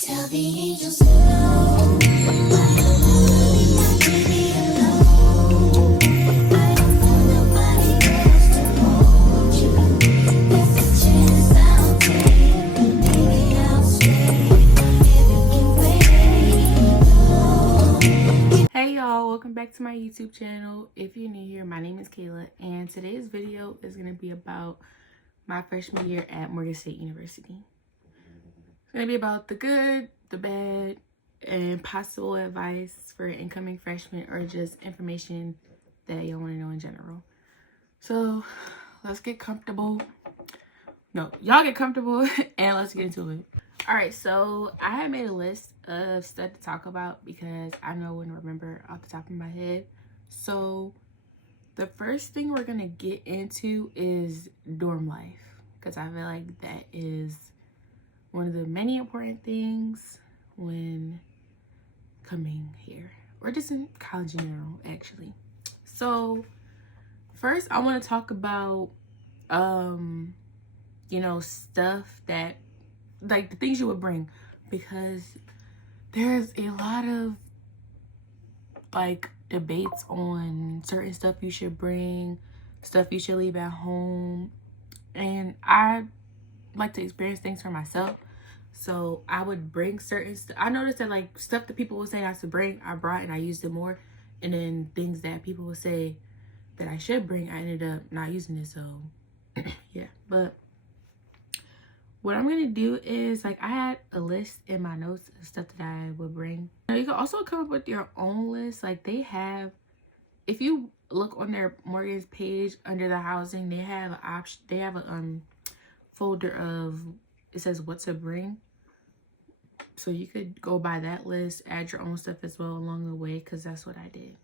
Tell the angels hello. I don't wanna leave my baby alone. I don't want nobody else to hold you. There's a chance I'll take, maybe I'll stay if you can wait. Hey y'all, welcome back to my YouTube channel. If you're new here, my name is Kayla, and today's video is going to be about my freshman year at Morgan State University. It's going to be about the good, the bad, and possible advice for incoming freshmen or just information that y'all want to know in general. So let's get comfortable. No, y'all get comfortable and let's get into it. All right, so I had made a list of stuff to talk about because I know I wouldn't remember off the top of my head. So the first thing we're gonna get into is dorm life, because I feel like that is one of the many important things when coming here, or just in college in general, actually. So first I want to talk about stuff that, like, the things you would bring, because there's a lot of like debates on certain stuff you should bring, stuff you should leave at home, and I like to experience things for myself. So I would bring certain stuff. I noticed that, like, stuff that people would say I should bring, I brought and I used it more, and then things that people would say that I should bring, I ended up not using it. So yeah, but what I'm gonna do is, like, I had a list in my notes of stuff that I would bring. Now, you can also come up with your own list. Like, they have, if you look on their Morgan's page under the housing, they have an option. They have a folder of, it says what to bring. So you could go by that list, add your own stuff as well along the way, because that's what I did.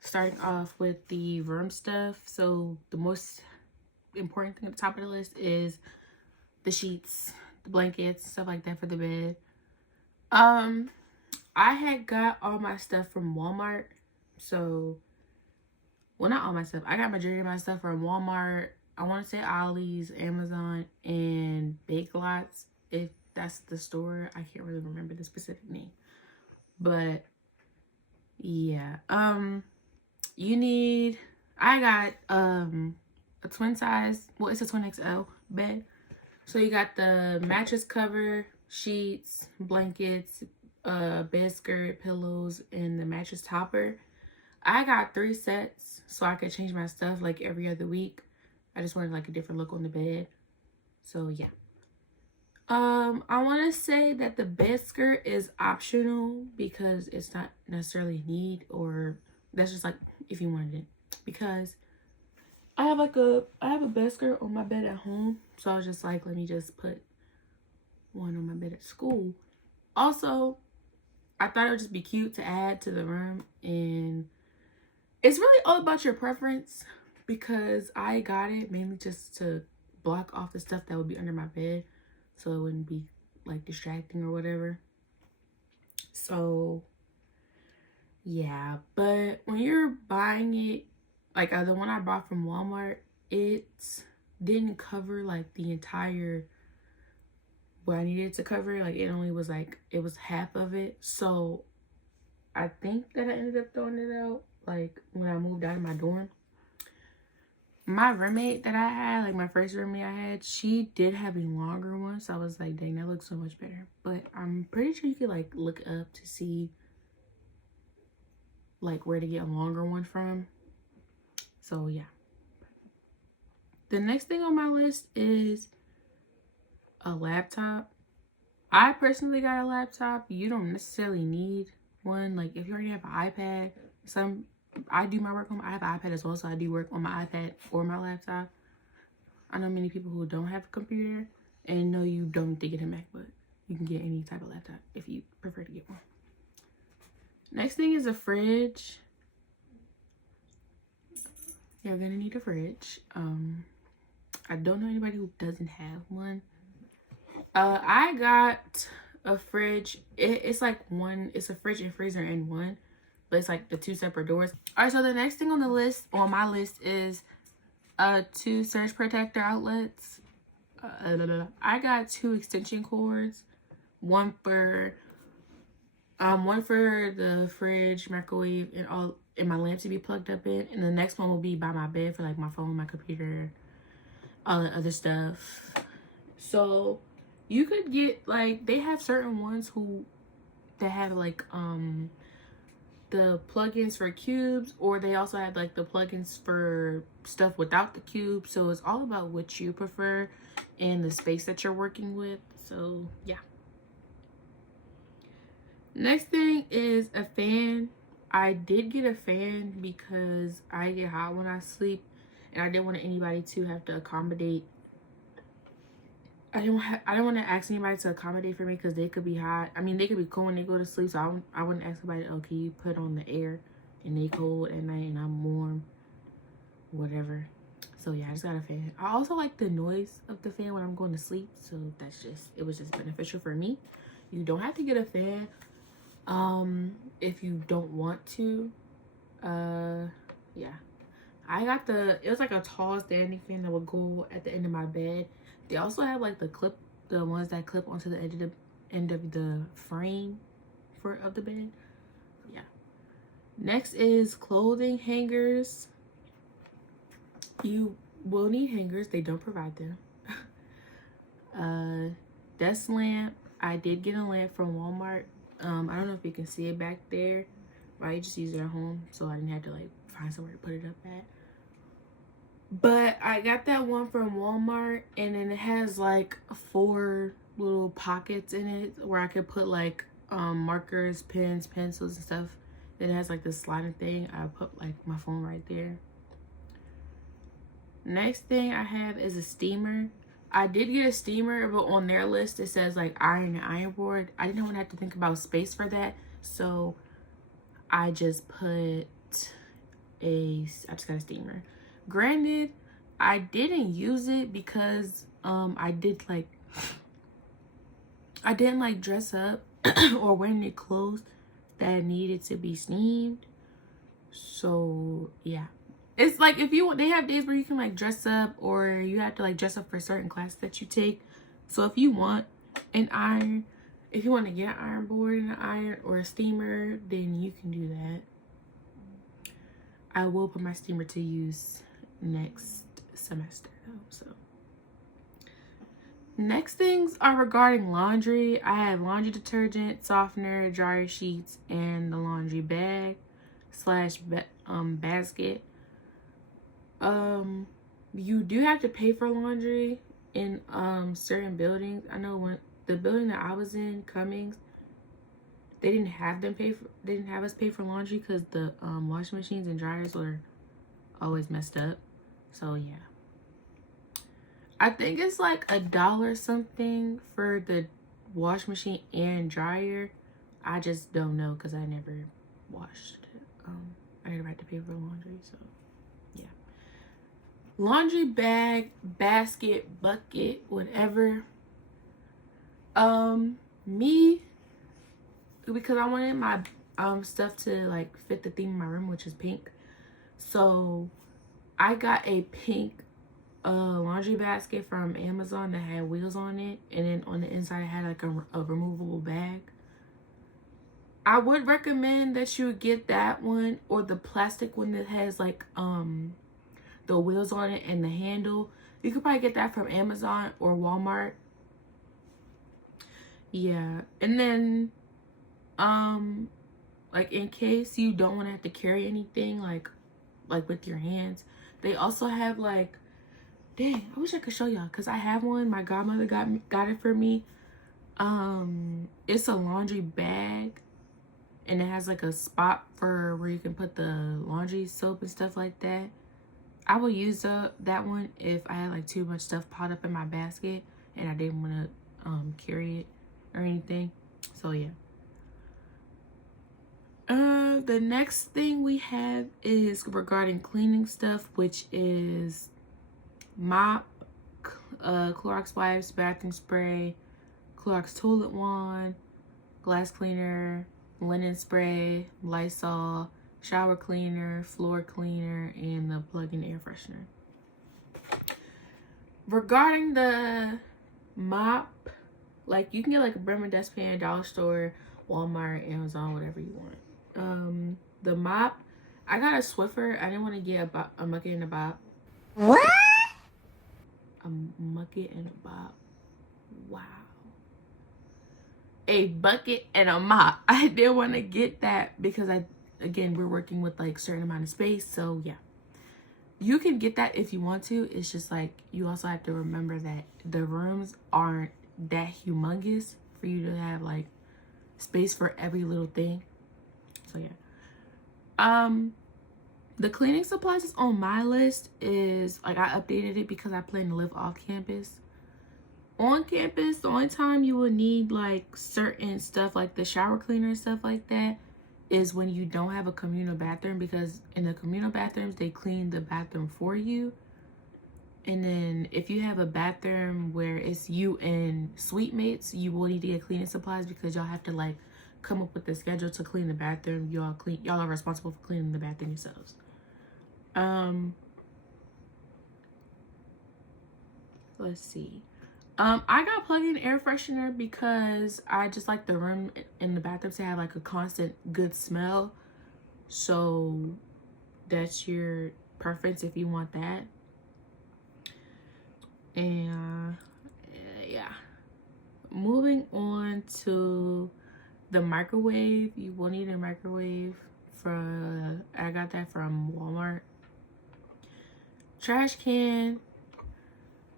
Starting off with the room stuff. So the most important thing at the top of the list is the sheets, the blankets, stuff like that for the bed. I had got all my stuff from Walmart. So, well, not all my stuff. I got majority of my stuff from Walmart. I want to say Ollie's, Amazon, and Bake Lots, if that's the store. I can't really remember the specific name. But yeah. You need, I got a twin size, well, it's a twin XL bed. So you got the mattress cover, sheets, blankets, bed skirt, pillows, and the mattress topper. I got 3 sets so I could change my stuff like every other week. I just wanted like a different look on the bed. So yeah. I want to say that the bed skirt is optional because it's not necessarily a need, or that's just like if you wanted it. Because I have a bed skirt on my bed at home, so I was just like, let me just put one on my bed at school. Also, I thought it would just be cute to add to the room, and it's really all about your preference, because I got it mainly just to block off the stuff that would be under my bed, so it wouldn't be like distracting or whatever. So yeah, but when you're buying it, like the one I bought from Walmart, it didn't cover like the entire what I needed to cover. Like, it only was like, it was half of it. So I think that I ended up throwing it out like when I moved out of my dorm. My roommate that I had, like my first roommate I had, she did have a longer one. So I was like, dang, that looks so much better. But I'm pretty sure you could like look up to see like where to get a longer one from. So yeah. The next thing on my list is a laptop. I personally got a laptop. You don't necessarily need one. Like, if you already have an iPad, I do my work on, I have an iPad as well, so I do work on my iPad or my laptop. I know many people who don't have a computer, and no, you don't need to get a Mac, but you can get any type of laptop if you prefer to get one. Next thing is a fridge. You're gonna need a fridge. I don't know anybody who doesn't have one. I got a fridge. It's like one, it's a fridge and freezer in one, but it's like the 2 separate doors. All right, so the next thing on the list, on my list, is 2 surge protector outlets. I got 2 extension cords, one for the fridge, microwave, and all, and my lamp to be plugged up in, and the next one will be by my bed for like my phone, my computer, all the other stuff. So you could get like, they have certain ones that have like the plugins for cubes, or they also have like the plugins for stuff without the cube. So it's all about what you prefer and the space that you're working with. So yeah. Next thing is a fan. I did get a fan because I get hot when I sleep, and I didn't want anybody to have to accommodate. I don't want to ask anybody to accommodate for me because they could be hot. I mean, they could be cold when they go to sleep, so I wouldn't ask somebody, oh, can you put on the air, and they cold at night and I'm warm, whatever. So yeah, I just got a fan. I also like the noise of the fan when I'm going to sleep, so it was just beneficial for me. You don't have to get a fan if you don't want to. Yeah, I got it was like a tall standing fan that would go at the end of my bed. They also have like the ones that clip onto the end of the frame of the bed. Yeah. Next is clothing hangers. You will need hangers. They don't provide them. Desk lamp. I did get a lamp from Walmart. I don't know if you can see it back there, but I just use it at home, so I didn't have to like find somewhere to put it up at. But I got that one from Walmart, and then it has like 4 little pockets in it where I could put like markers, pens, pencils, and stuff. Then it has like this sliding thing. I put like my phone right there. Next thing I have is a steamer. I did get a steamer, but on their list it says like iron board. I didn't want to have to think about space for that, so I just got a steamer. Granted, I didn't use it because I didn't like dress up or wear any clothes that needed to be steamed. So yeah, it's like they have days where you can like dress up, or you have to like dress up for certain classes that you take. So if you want an iron, if you want to get an iron board and an iron or a steamer, then you can do that. I will put my steamer to use next semester though. So next things are regarding laundry. I have laundry detergent, softener, dryer sheets, and the laundry bag / basket. You do have to pay for laundry in certain buildings. I know when the building that I was in, Cummings, they didn't have us pay for laundry because the washing machines and dryers were always messed up. So yeah, I think it's like $1 something for the wash machine and dryer. I just don't know because I never washed it. I never had to pay for laundry, so yeah. Laundry bag, basket, bucket, whatever. Me, because I wanted my stuff to like fit the theme of my room, which is pink. So I got a pink laundry basket from Amazon that had wheels on it, and then on the inside it had like a removable bag. I would recommend that you get that one, or the plastic one that has like the wheels on it and the handle. You could probably get that from Amazon or Walmart. Yeah. And then like in case you don't want to have to carry anything like with your hands, they also have like, dang, I wish I could show y'all because I have one. My godmother got it for me. It's a laundry bag, and it has like a spot for where you can put the laundry soap and stuff like that. I will use that one if I had like too much stuff piled up in my basket and I didn't want to carry it or anything. So yeah. The next thing we have is regarding cleaning stuff, which is mop, Clorox wipes, bathroom spray, Clorox toilet wand, glass cleaner, linen spray, Lysol, shower cleaner, floor cleaner, and the plug-in air freshener. Regarding the mop, Like you can get like a Bremer dustpan, Dollar Store, Walmart, Amazon, whatever you want. The mop, I got a Swiffer. I didn't want to get a bucket and a mop. What? A bucket and a mop. Wow. A bucket and a mop. I didn't want to get that because again, we're working with like certain amount of space. So yeah, you can get that if you want to. It's just like, you also have to remember that the rooms aren't that humongous for you to have like space for every little thing. So yeah. The cleaning supplies is on my list. Is like, I updated it because I plan to live off campus. On campus, the only time you will need like certain stuff like the shower cleaner and stuff like that is when you don't have a communal bathroom, because in the communal bathrooms they clean the bathroom for you. And then if you have a bathroom where it's you and suite mates, you will need to get cleaning supplies because y'all have to like come up with the schedule to clean the bathroom. Y'all are responsible for cleaning the bathroom yourselves. Let's see. I got plug-in air freshener because I just like the room in the bathroom to have like a constant good smell. So that's your preference if you want that. And yeah. Moving on to the microwave. You will need a microwave. I got that from Walmart. Trash can.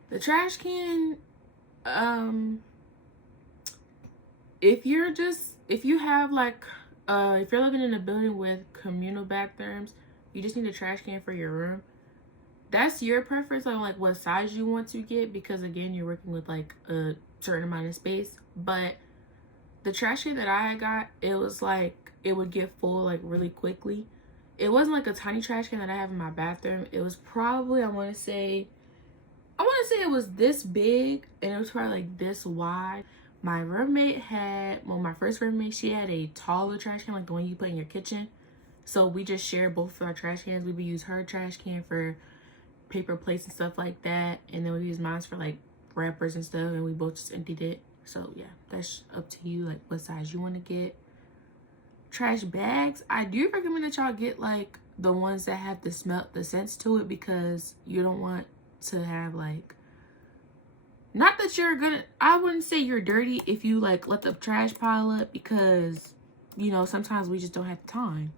The trash can, if you're living in a building with communal bathrooms, you just need a trash can for your room. That's your preference on like what size you want to get, because again, you're working with like a certain amount of space. But the trash can that I got, it was like, it would get full like really quickly. It wasn't like a tiny trash can that I have in my bathroom. It was probably, I want to say it was this big, and it was probably like this wide. My first roommate, she had a taller trash can, like the one you put in your kitchen. So we just shared both of our trash cans. We would use her trash can for paper plates and stuff like that, and then we use mine for like wrappers and stuff, and we both just emptied it. So yeah, that's up to you, like what size you want to get. Trash bags, I do recommend that y'all get like the ones that have the scents to it, because you don't want to have like, not that I wouldn't say you're dirty if you like let the trash pile up, because you know sometimes we just don't have time.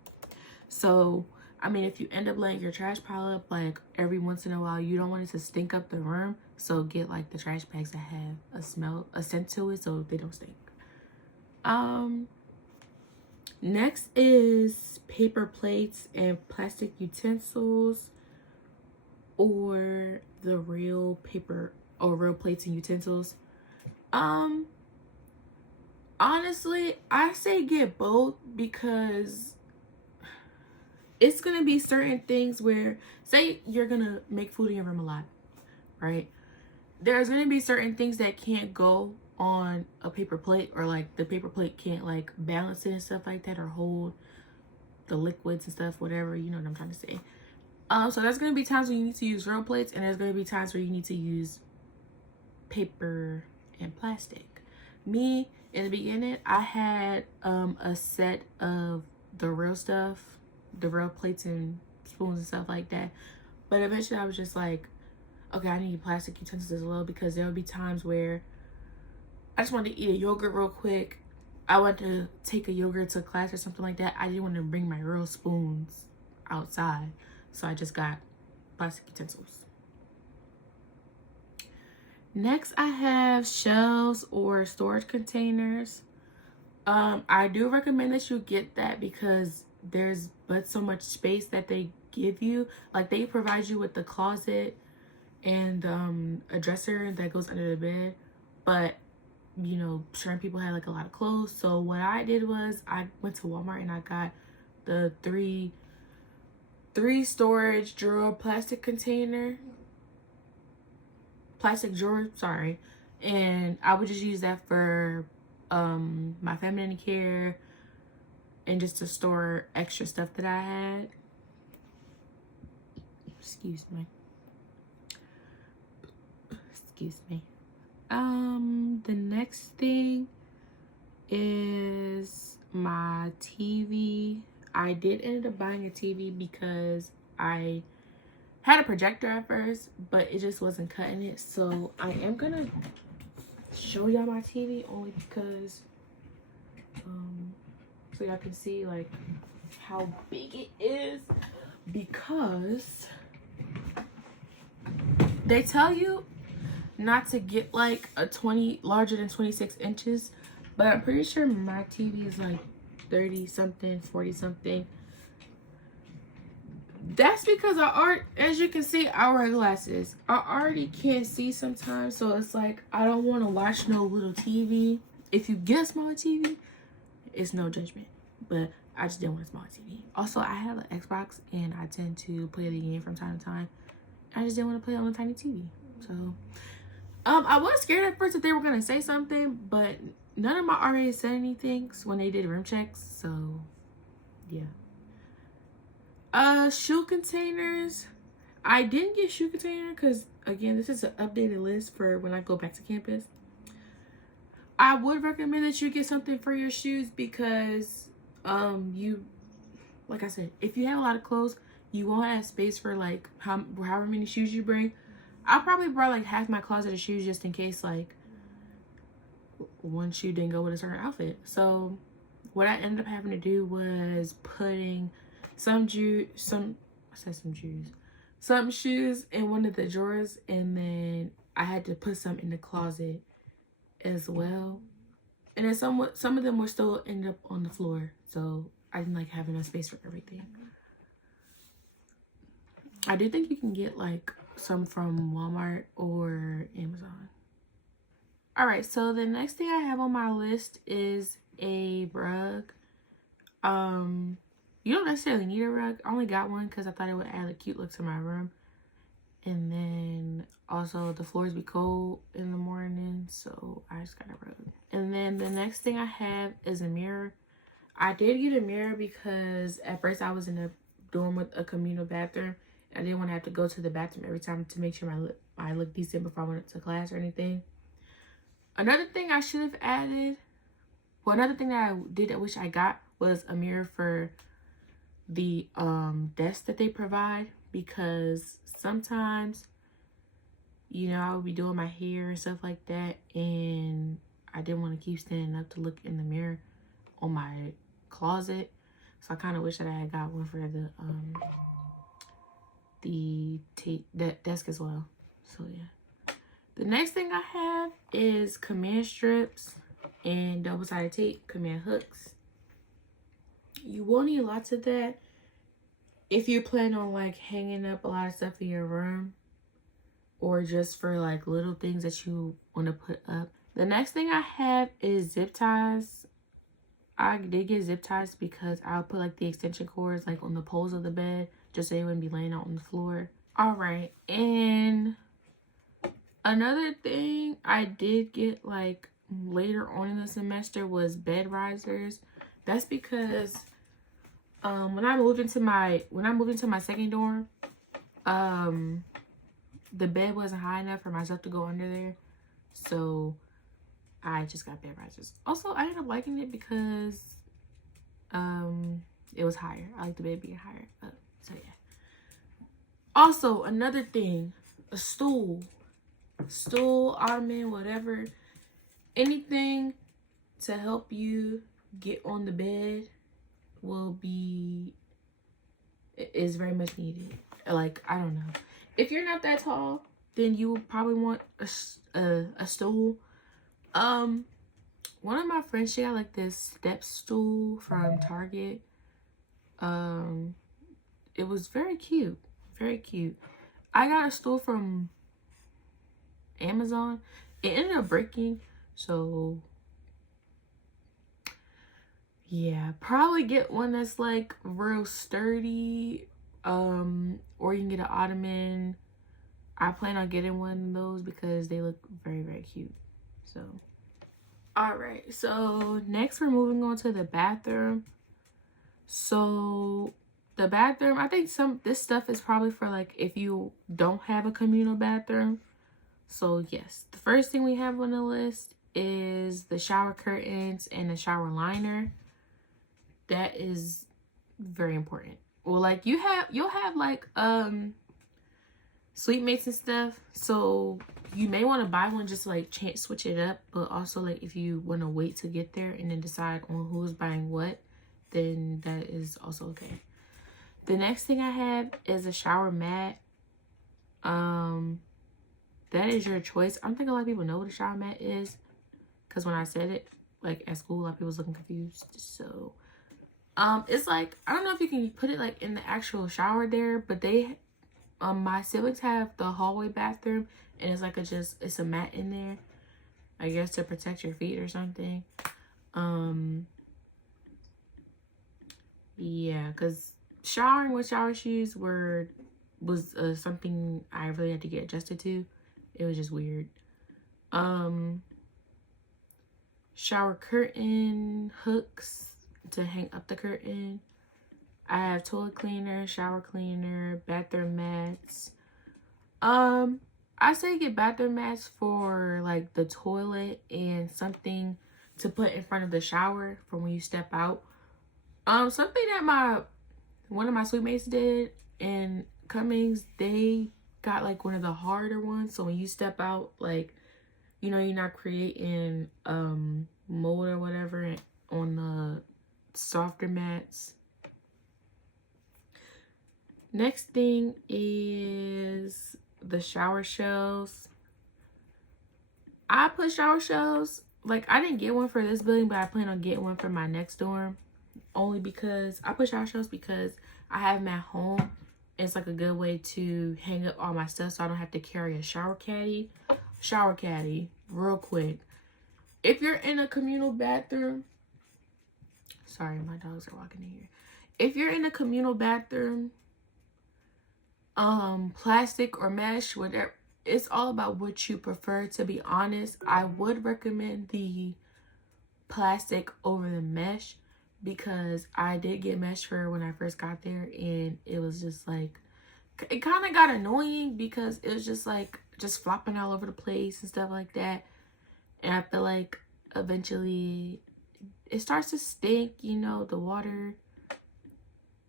So I mean, if you end up letting your trash pile up like every once in a while, you don't want it to stink up the room. So get like the trash bags that have a scent to it, so they don't stink. Next is paper plates and plastic utensils, or the real paper or real plates and utensils. Honestly, I say get both, because it's gonna be certain things where, say you're gonna make food in your room a lot, right? There's gonna be certain things that can't go on a paper plate, or like the paper plate can't like balance it and stuff like that, or hold the liquids and stuff, whatever, you know what I'm trying to say. So there's gonna be times when you need to use real plates, and there's gonna be times where you need to use paper and plastic. Me, in the beginning, I had a set of the real stuff, the real plates and spoons and stuff like that. But eventually I was just like, okay, I need plastic utensils as well, because there would be times where I just wanted to eat a yogurt real quick. I wanted to take a yogurt to class or something like that. I didn't want to bring my real spoons outside, so I just got plastic utensils. Next, I have shelves or storage containers. I do recommend that you get that, because there's but so much space that they give you. Like, they provide you with the closet and a dresser that goes under the bed, but you know, certain people had like a lot of clothes. So what I did was I went to Walmart and I got the three storage drawer plastic drawer, sorry. And I would just use that for my feminine care and just to store extra stuff that I had. Excuse me. The next thing is my TV. I did end up buying a TV because I had a projector at first, but it just wasn't cutting it. So I am gonna show y'all my TV only because so y'all can see like how big it is, because they tell you not to get like a 20 larger than 26 inches, but I'm pretty sure my TV is like 30 something, 40 something. That's because as you can see, I wear glasses. I already can't see sometimes, so it's like I don't want to watch no little TV. If you get a small TV, it's no judgment, but I just didn't want a small TV. Also, I have an Xbox and I tend to play the game from time to time. I just didn't want to play it on a tiny TV. So I was scared at first that they were gonna say something, but none of my RAs said anything when they did room checks. So yeah. Shoe containers. I didn't get shoe container because again, this is an updated list for when I go back to campus. I would recommend that you get something for your shoes because you, like I said, if you have a lot of clothes, you won't have space for like however many shoes you bring. I probably brought like half my closet of shoes just in case like one shoe didn't go with a certain outfit. So what I ended up having to do was putting some shoes in one of the drawers, and then I had to put some in the closet as well. And then some of them were still end up on the floor, so I didn't like have enough space for everything. I do think you can get like some from Walmart or Amazon. All right, so the next thing I have on my list is a rug. You don't necessarily need a rug. I only got one because I thought it would add a cute look to my room. And then also the floors be cold in the morning, so I just got a rug. And then the next thing I have is a mirror. I did get a mirror because at first I was in a dorm with a communal bathroom. I didn't want to have to go to the bathroom every time to make sure I look decent before I went to class or anything. Another thing I should have added, well, another thing that I did, I wish I got, was a mirror for the desk that they provide, because sometimes, you know, I would be doing my hair and stuff like that, and I didn't want to keep standing up to look in the mirror on my closet. So I kind of wish that I had got one for the desk as well. So yeah. The next thing I have is command strips and double-sided tape, command hooks. You won't need lots of that if you plan on like hanging up a lot of stuff in your room, or just for like little things that you want to put up. The next thing I have is zip ties. I did get zip ties because I'll put like the extension cords like on the poles of the bed, just so they wouldn't be laying out on the floor. All right, and another thing I did get like later on in the semester was bed risers. That's because when I moved into my second dorm, the bed wasn't high enough for myself to go under there, so I just got bed risers. Also, I ended up liking it because it was higher. I like the bed being higher up, so yeah. Also, another thing, a stool, ottoman, whatever, anything to help you get on the bed is very much needed. Like, I don't know, if you're not that tall, then you will probably want a stool. One of my friends, she got like this step stool from Target. It was very cute, very cute. I got a stool from Amazon. It ended up breaking, so yeah, probably get one that's like real sturdy, or you can get an ottoman. I plan on getting one of those because they look very, very cute. So all right, so next we're moving on to the bathroom. So the bathroom, I think this stuff is probably for like if you don't have a communal bathroom, So yes, the first thing we have on the list is the shower curtains and the shower liner. That is very important. Well, like you'll have like suite mates and stuff, so you may want to buy one just to like switch it up, but also like if you want to wait to get there and then decide on who's buying what, then that is also okay. The next thing I have is a shower mat. That is your choice. I don't think a lot of people know what a shower mat is, because when I said it like at school, a lot of people was looking confused. So it's like, I don't know if you can put it like in the actual shower there, but they my siblings have the hallway bathroom, and it's like it's a mat in there, I guess, to protect your feet or something. Yeah, because showering with shower shoes was something I really had to get adjusted to. It was just weird. Shower curtain hooks to hang up the curtain. I have toilet cleaner, shower cleaner, bathroom mats. I say get bathroom mats for like the toilet and something to put in front of the shower for when you step out. Something that one of my suite mates did in Cummings, they got like one of the harder ones, so when you step out, like, you know, you're not creating mold or whatever on the softer mats. Next thing is the shower shells. I put shower shells, like, I didn't get one for this building, but I plan on getting one for my next dorm, only because I put shower shells because I have them at home. It's like a good way to hang up all my stuff so I don't have to carry a shower caddy. Shower caddy, real quick. If you're in a communal bathroom, sorry, my dogs are walking in here. If you're in a communal bathroom, plastic or mesh, whatever, it's all about what you prefer. To be honest, I would recommend the plastic over the mesh, because I did get mesh for when I first got there, and it was just like, it kind of got annoying because it was just like just flopping all over the place and stuff like that. And I feel like eventually it starts to stink, you know, the water.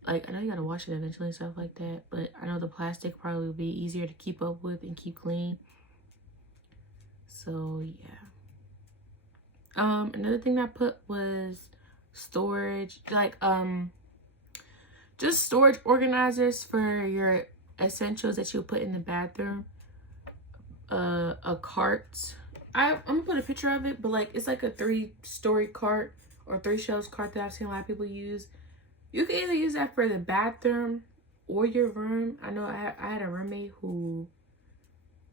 Like, I know you gotta wash it eventually and stuff like that, but I know the plastic probably would be easier to keep up with and keep clean. So yeah. Another thing that I put was storage, like just storage organizers for your essentials that you'll put in the bathroom. A cart. I'm gonna put a picture of it, but like, it's like a 3-story cart or 3 shelves cart that I've seen a lot of people use. You can either use that for the bathroom or your room. I know I had a roommate who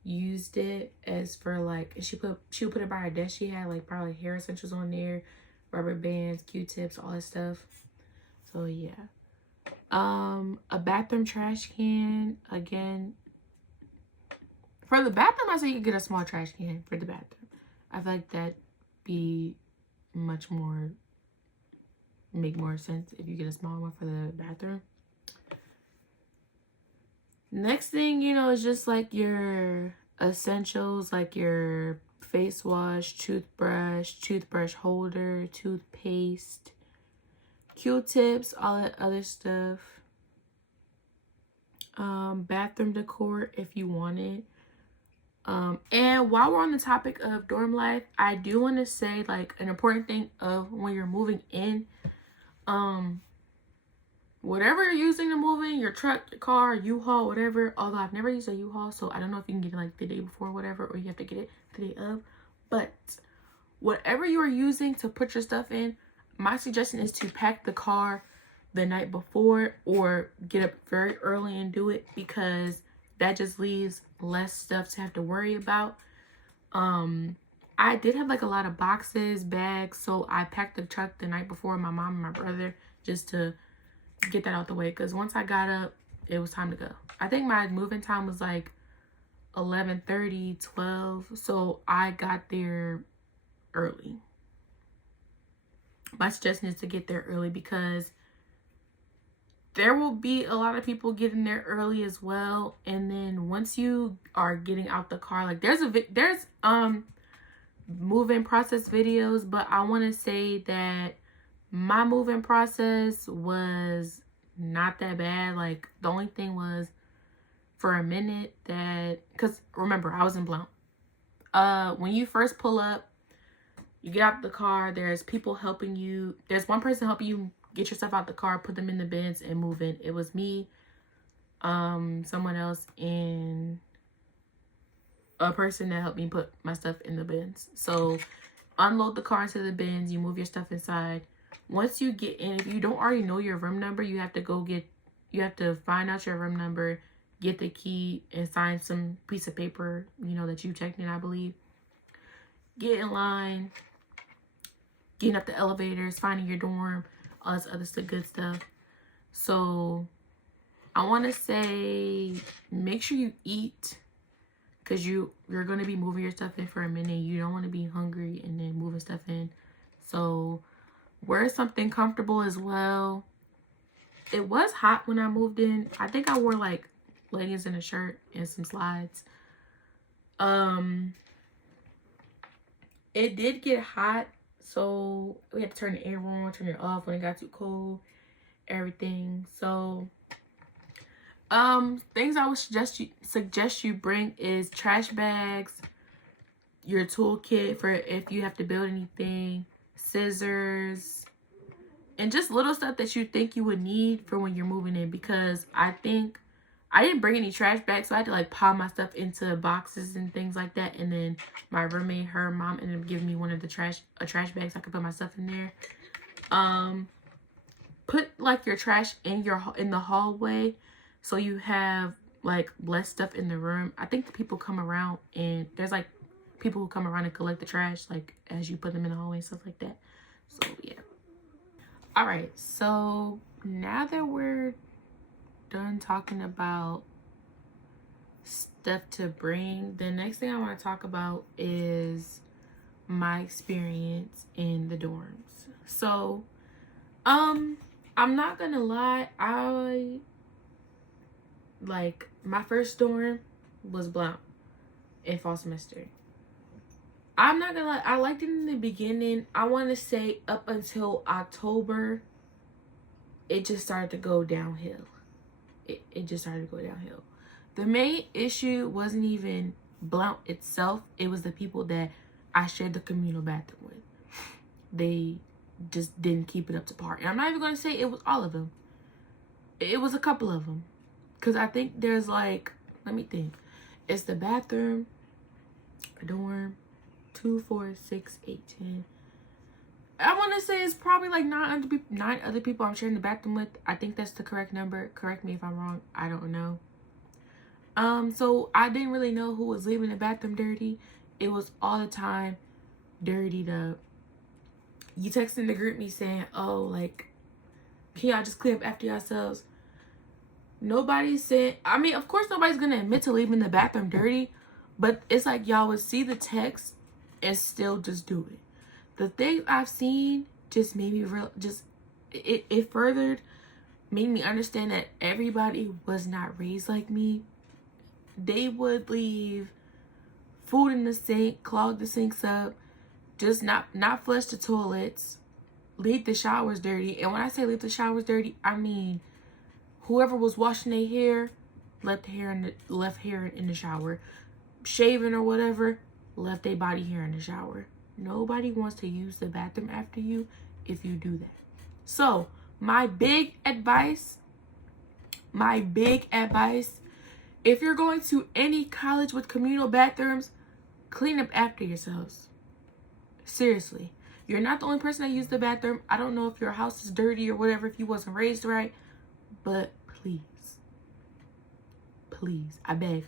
used it as for like, she would put it by her desk. She had like probably hair essentials on there, rubber bands, Q-tips, all that stuff. So yeah. A bathroom trash can. Again, for the bathroom, I say you get a small trash can for the bathroom. I feel like that'd be make more sense if you get a smaller one for the bathroom. Next thing, you know, is just like your essentials, like your face wash, toothbrush holder, toothpaste, Q-tips, all that other stuff. Bathroom decor if you want it. And while we're on the topic of dorm life, I do want to say, like, an important thing of when you're moving in, whatever you're using to move in, your truck, your car, U-Haul, whatever, although I've never used a U-Haul, so I don't know if you can get it like the day before or whatever, or you have to get it the day of, but whatever you're using to put your stuff in, my suggestion is to pack the car the night before or get up very early and do it, because that just leaves less stuff to have to worry about. I did have like a lot of boxes, bags, so I packed the truck the night before, my mom and my brother, just to get that out the way, because once I got up, it was time to go. I think my moving time was like 11:30, 12, so I got there early. My suggestion is to get there early, because there will be a lot of people getting there early as well. And then once you are getting out the car, like there's move-in process videos, but I want to say that my move-in process was not that bad. Like the only thing was for a minute that, because remember I was in Blount. When you first pull up, you get out the car, there's people helping you. There's one person helping you get your stuff out the car, put them in the bins, and move in. It was me, someone else, and a person that helped me put my stuff in the bins. So unload the car into the bins, you move your stuff inside. Once you get in, if you don't already know your room number, you have to find out your room number, get the key, and sign some piece of paper, you know, that you checked in, I believe. Get in line, getting up the elevators, finding your dorm, all this other good stuff. So I want to say make sure you eat, because you're going to be moving your stuff in for a minute. You don't want to be hungry and then moving stuff in. So wear something comfortable as well. It was hot when I moved in. I think I wore like leggings and a shirt and some slides. It did get hot, so we had to turn the air on, turn it off when it got too cold, everything. So things I would suggest you bring is trash bags, your toolkit for if you have to build anything, scissors, and just little stuff that you think you would need for when you're moving in. Because I think I didn't bring any trash bags, so I had to like pile my stuff into boxes and things like that. And then my roommate, her mom, ended up giving me one of the trash bags. I could put my stuff in there. Put like your trash in the hallway, so you have like less stuff in the room. I think the people come around, and there's like people who come around and collect the trash, like as you put them in the hallway and stuff like that. So yeah. All right, so now that we're done talking about stuff to bring, the next thing I want to talk about is my experience in the dorms. So I'm not gonna lie, my first dorm was Blount in fall semester. I'm not gonna lie, I liked it in the beginning. I want to say up until October, it just started to go downhill. It just started to go downhill. The main issue wasn't even Blount itself. It was the people that I shared the communal bathroom with. They just didn't keep it up to par. And I'm not even going to say it was all of them. It was a couple of them. Because I think there's like, let me think. It's the bathroom, a dorm, 2, 4, 6, 8, 10. I want to say it's probably like 9 other people I'm sharing the bathroom with. I think that's the correct number. Correct me if I'm wrong. I don't know. So I didn't really know who was leaving the bathroom dirty. It was all the time dirtied up. You texting the group me saying, oh, like, can y'all just clean up after yourselves? Nobody said, I mean, of course nobody's going to admit to leaving the bathroom dirty, but it's like y'all would see the text and still just do it. The things I've seen just made me it furthered made me understand that everybody was not raised like me. They would leave food in the sink, clog the sinks up, just not flush the toilets, leave the showers dirty. And when I say leave the showers dirty, I mean whoever was washing their hair left hair in the shower, shaving or whatever, left their body hair in the shower. Nobody wants to use the bathroom after you if you do that. So my big advice, if you're going to any college with communal bathrooms, clean up after yourselves. Seriously. You're not the only person that used the bathroom. I don't know if your house is dirty or whatever, if you wasn't raised right, but please, I beg.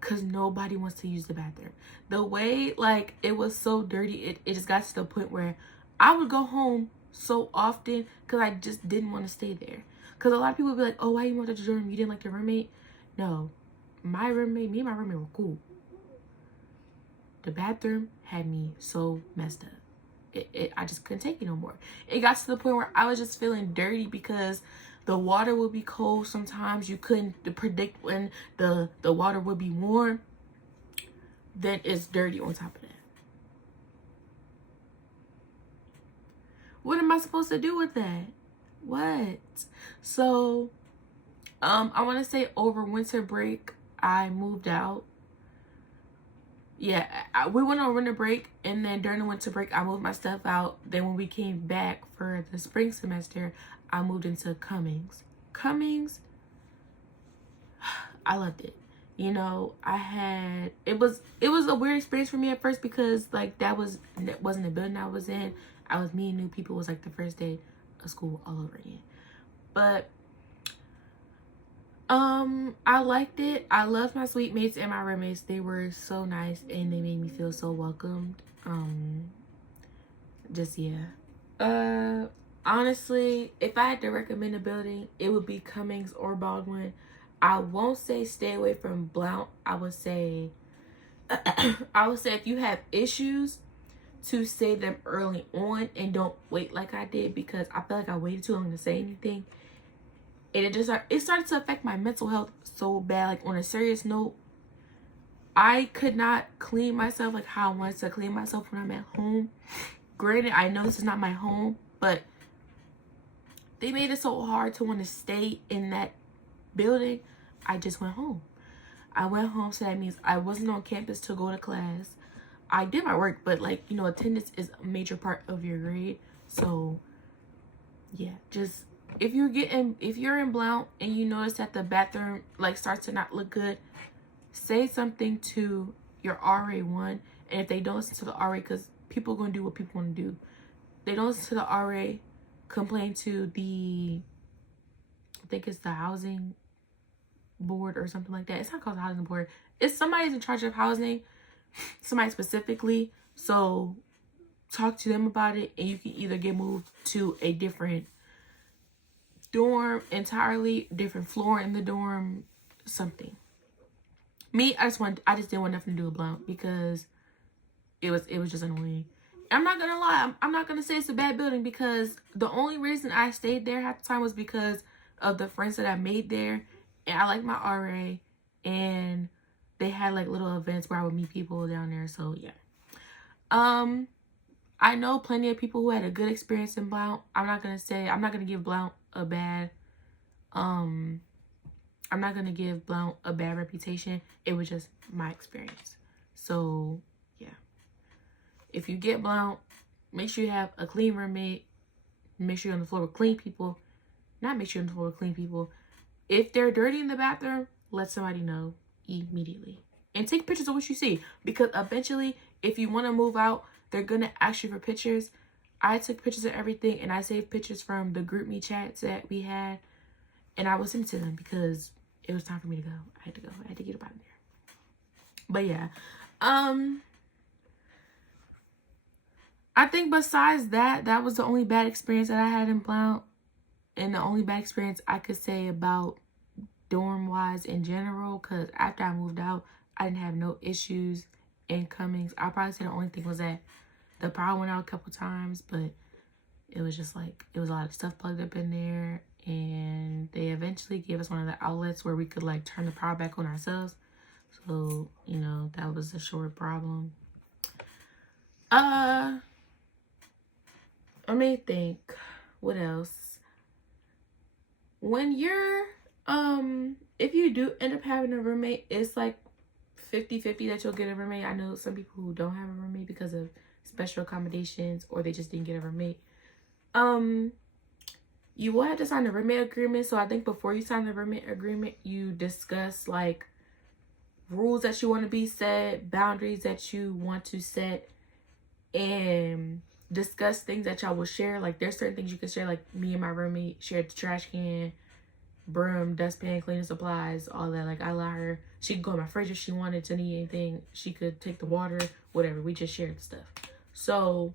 Because nobody wants to use the bathroom. The way, like, it was so dirty, it just got to the point where I would go home so often because I just didn't want to stay there. Because a lot of people would be like, oh, why you moved out your dorm? You didn't like your roommate? No. Me and my roommate were cool. The bathroom had me so messed up. I just couldn't take it no more. It got to the point where I was just feeling dirty because the water would be cold sometimes. You couldn't predict when the water would be warm. Then it's dirty on top of that. What am I supposed to do with that? What? So, I want to say over winter break, I moved out. Yeah, we went on winter break, and then during the winter break, I moved my stuff out. Then when we came back for the spring semester, I moved into Cummings. Cummings, I loved it. You know, it was a weird experience for me at first because like that wasn't the building I was in. I was meeting new people. It was like the first day of school all over again. But I liked it. I loved my suite mates and my roommates. They were so nice and they made me feel so welcomed. Just yeah. Honestly, if I had to recommend a building, it would be Cummings or Baldwin. I won't say stay away from Blount. I would say if you have issues, to say them early on and don't wait like I did, because I feel like I waited too long to say anything. And it started to affect my mental health so bad. Like on a serious note, I could not clean myself like how I wanted to clean myself when I'm at home. Granted, I know this is not my home, but they made it so hard to want to stay in that building. I just went home. I went home, so that means I wasn't on campus to go to class. I did my work, but like, you know, attendance is a major part of your grade. So yeah, just if you're in Blount and you notice that the bathroom like starts to not look good, say something to your RA1. And if they don't listen to the RA, because people are going to do what people want to do, they don't listen to the RA, complain to I think it's the housing board or something like that. It's not called the housing board. It's somebody's in charge of housing, somebody specifically. So talk to them about it, and you can either get moved to a different dorm entirely, different floor in the dorm, something. Me, I just didn't want nothing to do with Blount because it was just annoying. I'm not gonna lie, I'm not gonna say it's a bad building, because the only reason I stayed there half the time was because of the friends that I made there, and I like my RA, and they had like little events where I would meet people down there. So yeah. I know plenty of people who had a good experience in Blount. I'm not gonna give Blount a bad reputation. It was just my experience. So yeah. If you get Blount, make sure you have a clean roommate. Make sure you're on the floor with clean people. Not make sure you're on the floor with clean people. If they're dirty in the bathroom, let somebody know immediately. And take pictures of what you see. Because eventually, if you want to move out, they're going to ask you for pictures. I took pictures of everything, and I saved pictures from the group me chats that we had. And I was sent to them because it was time for me to go. I had to go. I had to get up out of there. But yeah. I think besides that, that was the only bad experience that I had in Blount. And the only bad experience I could say about dorm-wise in general. Because after I moved out, I didn't have no issues in Cummings. I'll probably say the only thing was that the power went out a couple times. But it was just like, it was a lot of stuff plugged up in there. And they eventually gave us one of the outlets where we could like turn the power back on ourselves. So, you know, that was a short problem. Let me think. What else? When you're, if you do end up having a roommate, it's like 50-50 that you'll get a roommate. I know some people who don't have a roommate because of special accommodations, or they just didn't get a roommate. You will have to sign a roommate agreement. So I think before you sign the roommate agreement, you discuss like rules that you want to be set, boundaries that you want to set, and discuss things that y'all will share. Like there's certain things you can share, like me and my roommate shared the trash can, broom, dustpan, cleaning supplies, all that. Like I allow her, she could go in my fridge if she wanted to need anything. She could take the water, whatever. We just shared the stuff. So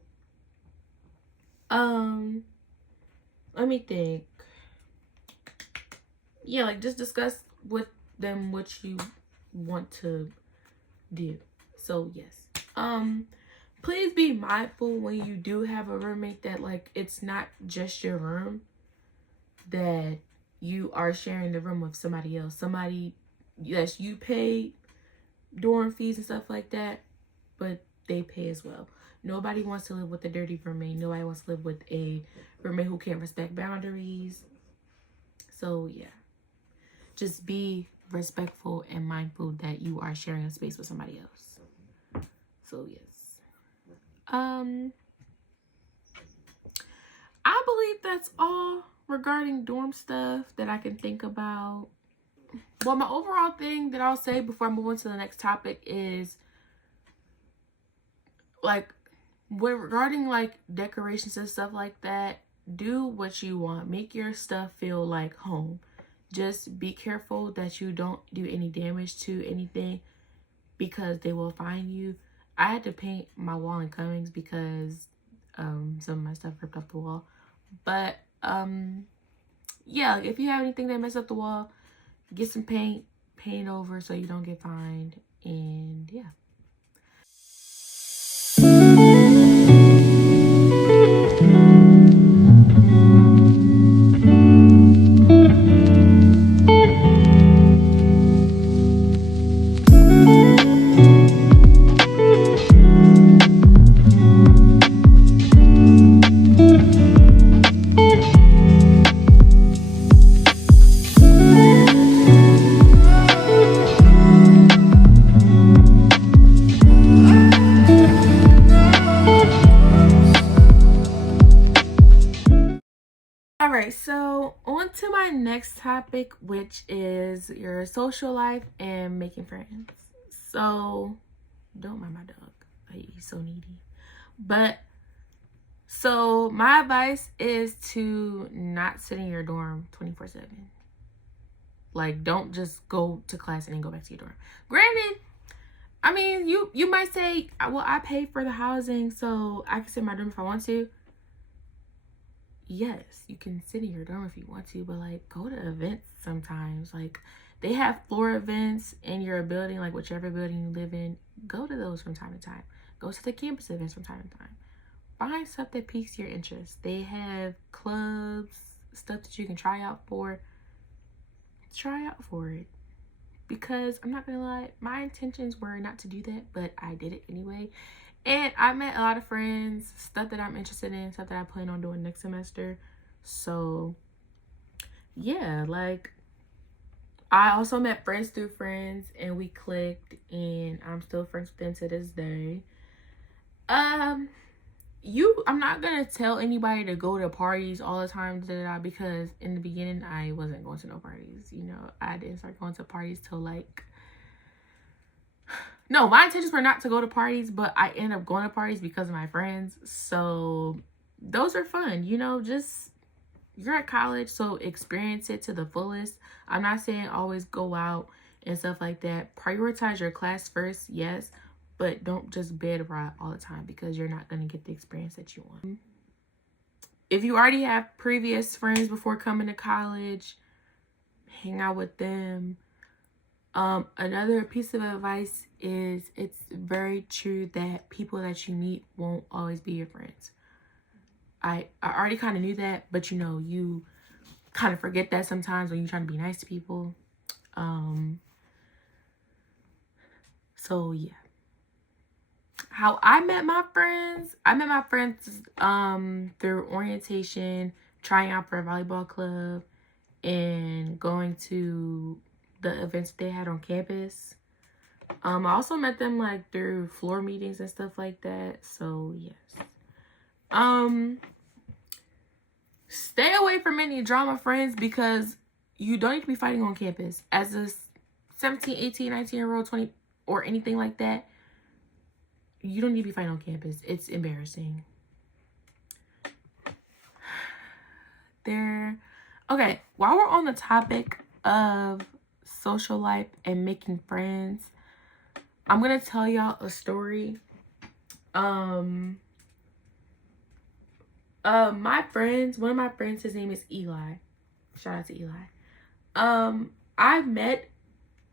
let me think. Yeah, like just discuss with them what you want to do. So yes. please be mindful when you do have a roommate that, like, it's not just your room, that you are sharing the room with somebody else. Somebody, yes, you pay dorm fees and stuff like that, but they pay as well. Nobody wants to live with a dirty roommate. Nobody wants to live with a roommate who can't respect boundaries. So yeah, just be respectful and mindful that you are sharing a space with somebody else. So yes. I believe that's all regarding dorm stuff that I can think about. Well, my overall thing that I'll say before I move on to the next topic is, like, when regarding like decorations and stuff like that, do what you want. Make your stuff feel like home. Just be careful that you don't do any damage to anything, because they will find you. I had to paint my wall in Cummings because some of my stuff ripped off the wall. But yeah, if you have anything that messed up the wall, get some paint it over so you don't get fined. And yeah. Alright, so on to my next topic, which is your social life and making friends. So, don't mind my dog. He's so needy. But, so my advice is to not sit in your dorm 24/7. Like, don't just go to class and then go back to your dorm. Granted, I mean, you might say, well, I pay for the housing, so I can sit in my dorm if I want to. Yes, you can sit in your dorm if you want to, but like, go to events sometimes. Like, they have floor events in your building, like whichever building you live in. Go to those from time to time. Go to the campus events from time to time. Find stuff that piques your interest. They have clubs, stuff that you can try out for. Try out for it. Because I'm not gonna lie, my intentions were not to do that, but I did it anyway. And I met a lot of friends, stuff that I'm interested in, stuff that I plan on doing next semester. So, yeah, like, I also met friends through friends, and we clicked, and I'm still friends with them to this day. I'm not gonna tell anybody to go to parties all the time, because in the beginning, I wasn't going to no parties. You know, I didn't start going to parties till like, no, my intentions were not to go to parties, but I ended up going to parties because of my friends. So those are fun, you know, just, you're at college, so experience it to the fullest. I'm not saying always go out and stuff like that. Prioritize your class first, yes, but don't just bed rot all the time, because you're not going to get the experience that you want. If you already have previous friends before coming to college, hang out with them. Another piece of advice is, it's very true that people that you meet won't always be your friends. I already kind of knew that, but you know, you kind of forget that sometimes when you're trying to be nice to people. So yeah. How I met my friends through orientation, trying out for a volleyball club, and going to the events they had on campus. I also met them like through floor meetings and stuff like that. So yes. Stay away from any drama friends, because you don't need to be fighting on campus. As a 17, 18, 19-year-old, 20, or anything like that, you don't need to be fighting on campus. It's embarrassing. Okay, while we're on the topic of social life and making friends, I'm gonna tell y'all a story. One of my friends, his name is Eli. Shout out to Eli. I met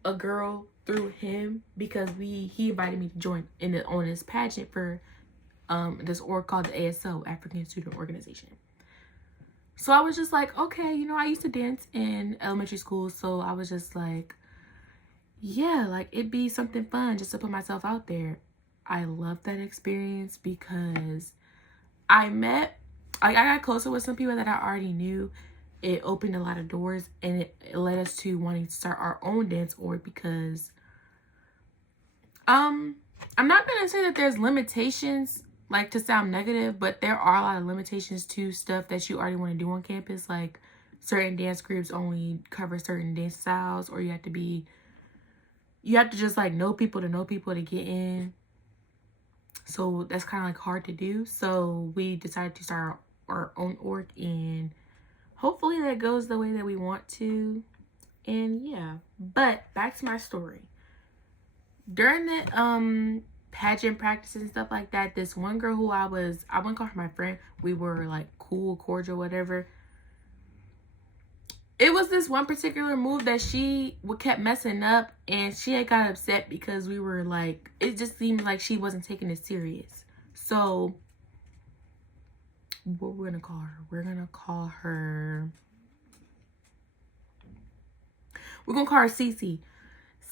a girl through him because he invited me to join on his pageant for this org called the ASO, African Student Organization. So I was just like, okay, you know, I used to dance in elementary school, so I was just like, yeah, like it'd be something fun just to put myself out there. I love that experience because I got closer with some people that I already knew. It opened a lot of doors, and it led us to wanting to start our own dance org because I'm not gonna say that there's limitations, like to sound negative, but there are a lot of limitations to stuff that you already want to do on campus. Like certain dance groups only cover certain dance styles, or you have to just like know people to get in. So that's kind of like hard to do. So we decided to start our own org, and hopefully that goes the way that we want to. And yeah, but back to my story. During the pageant practice and stuff like that, this one girl who I wouldn't call her my friend, we were like cool, cordial, whatever. It was this one particular move that she kept messing up, and she had got upset because we were like, it just seemed like she wasn't taking it serious. So what we're gonna call her? We're gonna call her Cece.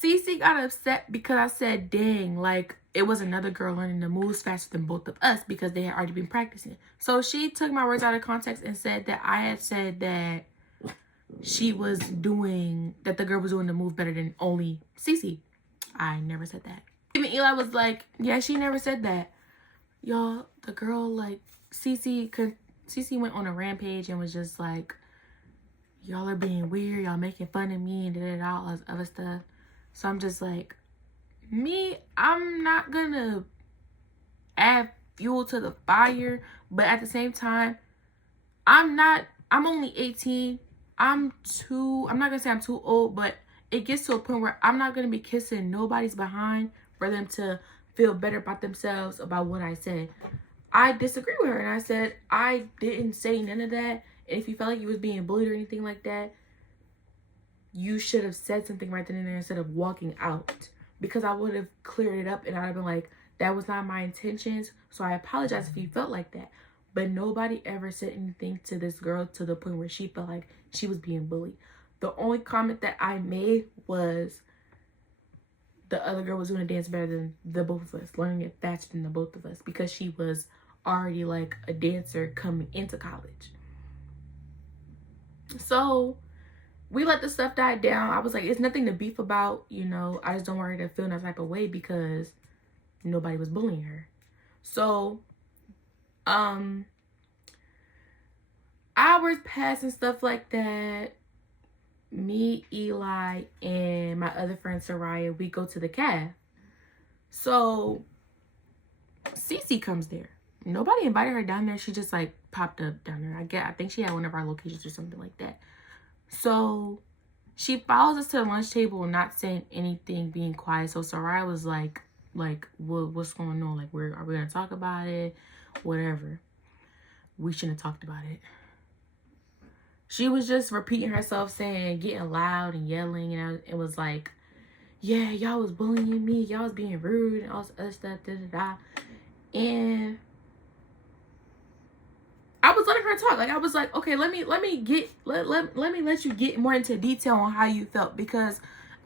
Cece got upset because I said, dang, like it was another girl learning the moves faster than both of us because they had already been practicing. So she took my words out of context and said that I had said that that the girl was doing the move better than only Cece. I never said that. Even Eli was like, yeah, she never said that. Y'all, the girl, like, Cece went on a rampage and was just like, y'all are being weird, y'all making fun of me, and all this other stuff. So I'm just like, I'm not gonna add fuel to the fire, but at the same time, I'm only 18. I'm not gonna say I'm too old, but it gets to a point where I'm not gonna be kissing nobody's behind for them to feel better about themselves about what I said. I disagree with her, and I said I didn't say none of that. And if you felt like you was being bullied or anything like that, you should have said something right then and there instead of walking out, because I would have cleared it up and I'd have been like, that was not my intentions, so I apologize if you felt like that. But nobody ever said anything to this girl to the point where she felt like she was being bullied. The only comment that I made was the other girl was doing a dance better than the both of us, learning it faster than the both of us, because she was already like a dancer coming into college. So we let the stuff die down. I was like, it's nothing to beef about, you know. I just don't want her to feel that type of way because nobody was bullying her. So hours pass and stuff like that. Me, Eli, and my other friend Soraya, we go to the caf. So Cece comes there. Nobody invited her down there. She just like popped up down there. I think she had one of our locations or something like that. So she follows us to the lunch table, not saying anything, being quiet. So Soraya was like, what's going on? Like, are we gonna talk about it? Whatever. We shouldn't have talked about it. She was just repeating herself, saying, getting loud and yelling, and it was like, yeah, y'all was bullying me, y'all was being rude and all this other stuff, and I was letting her talk. Like, I was like, okay, let me let you get more into detail on how you felt, because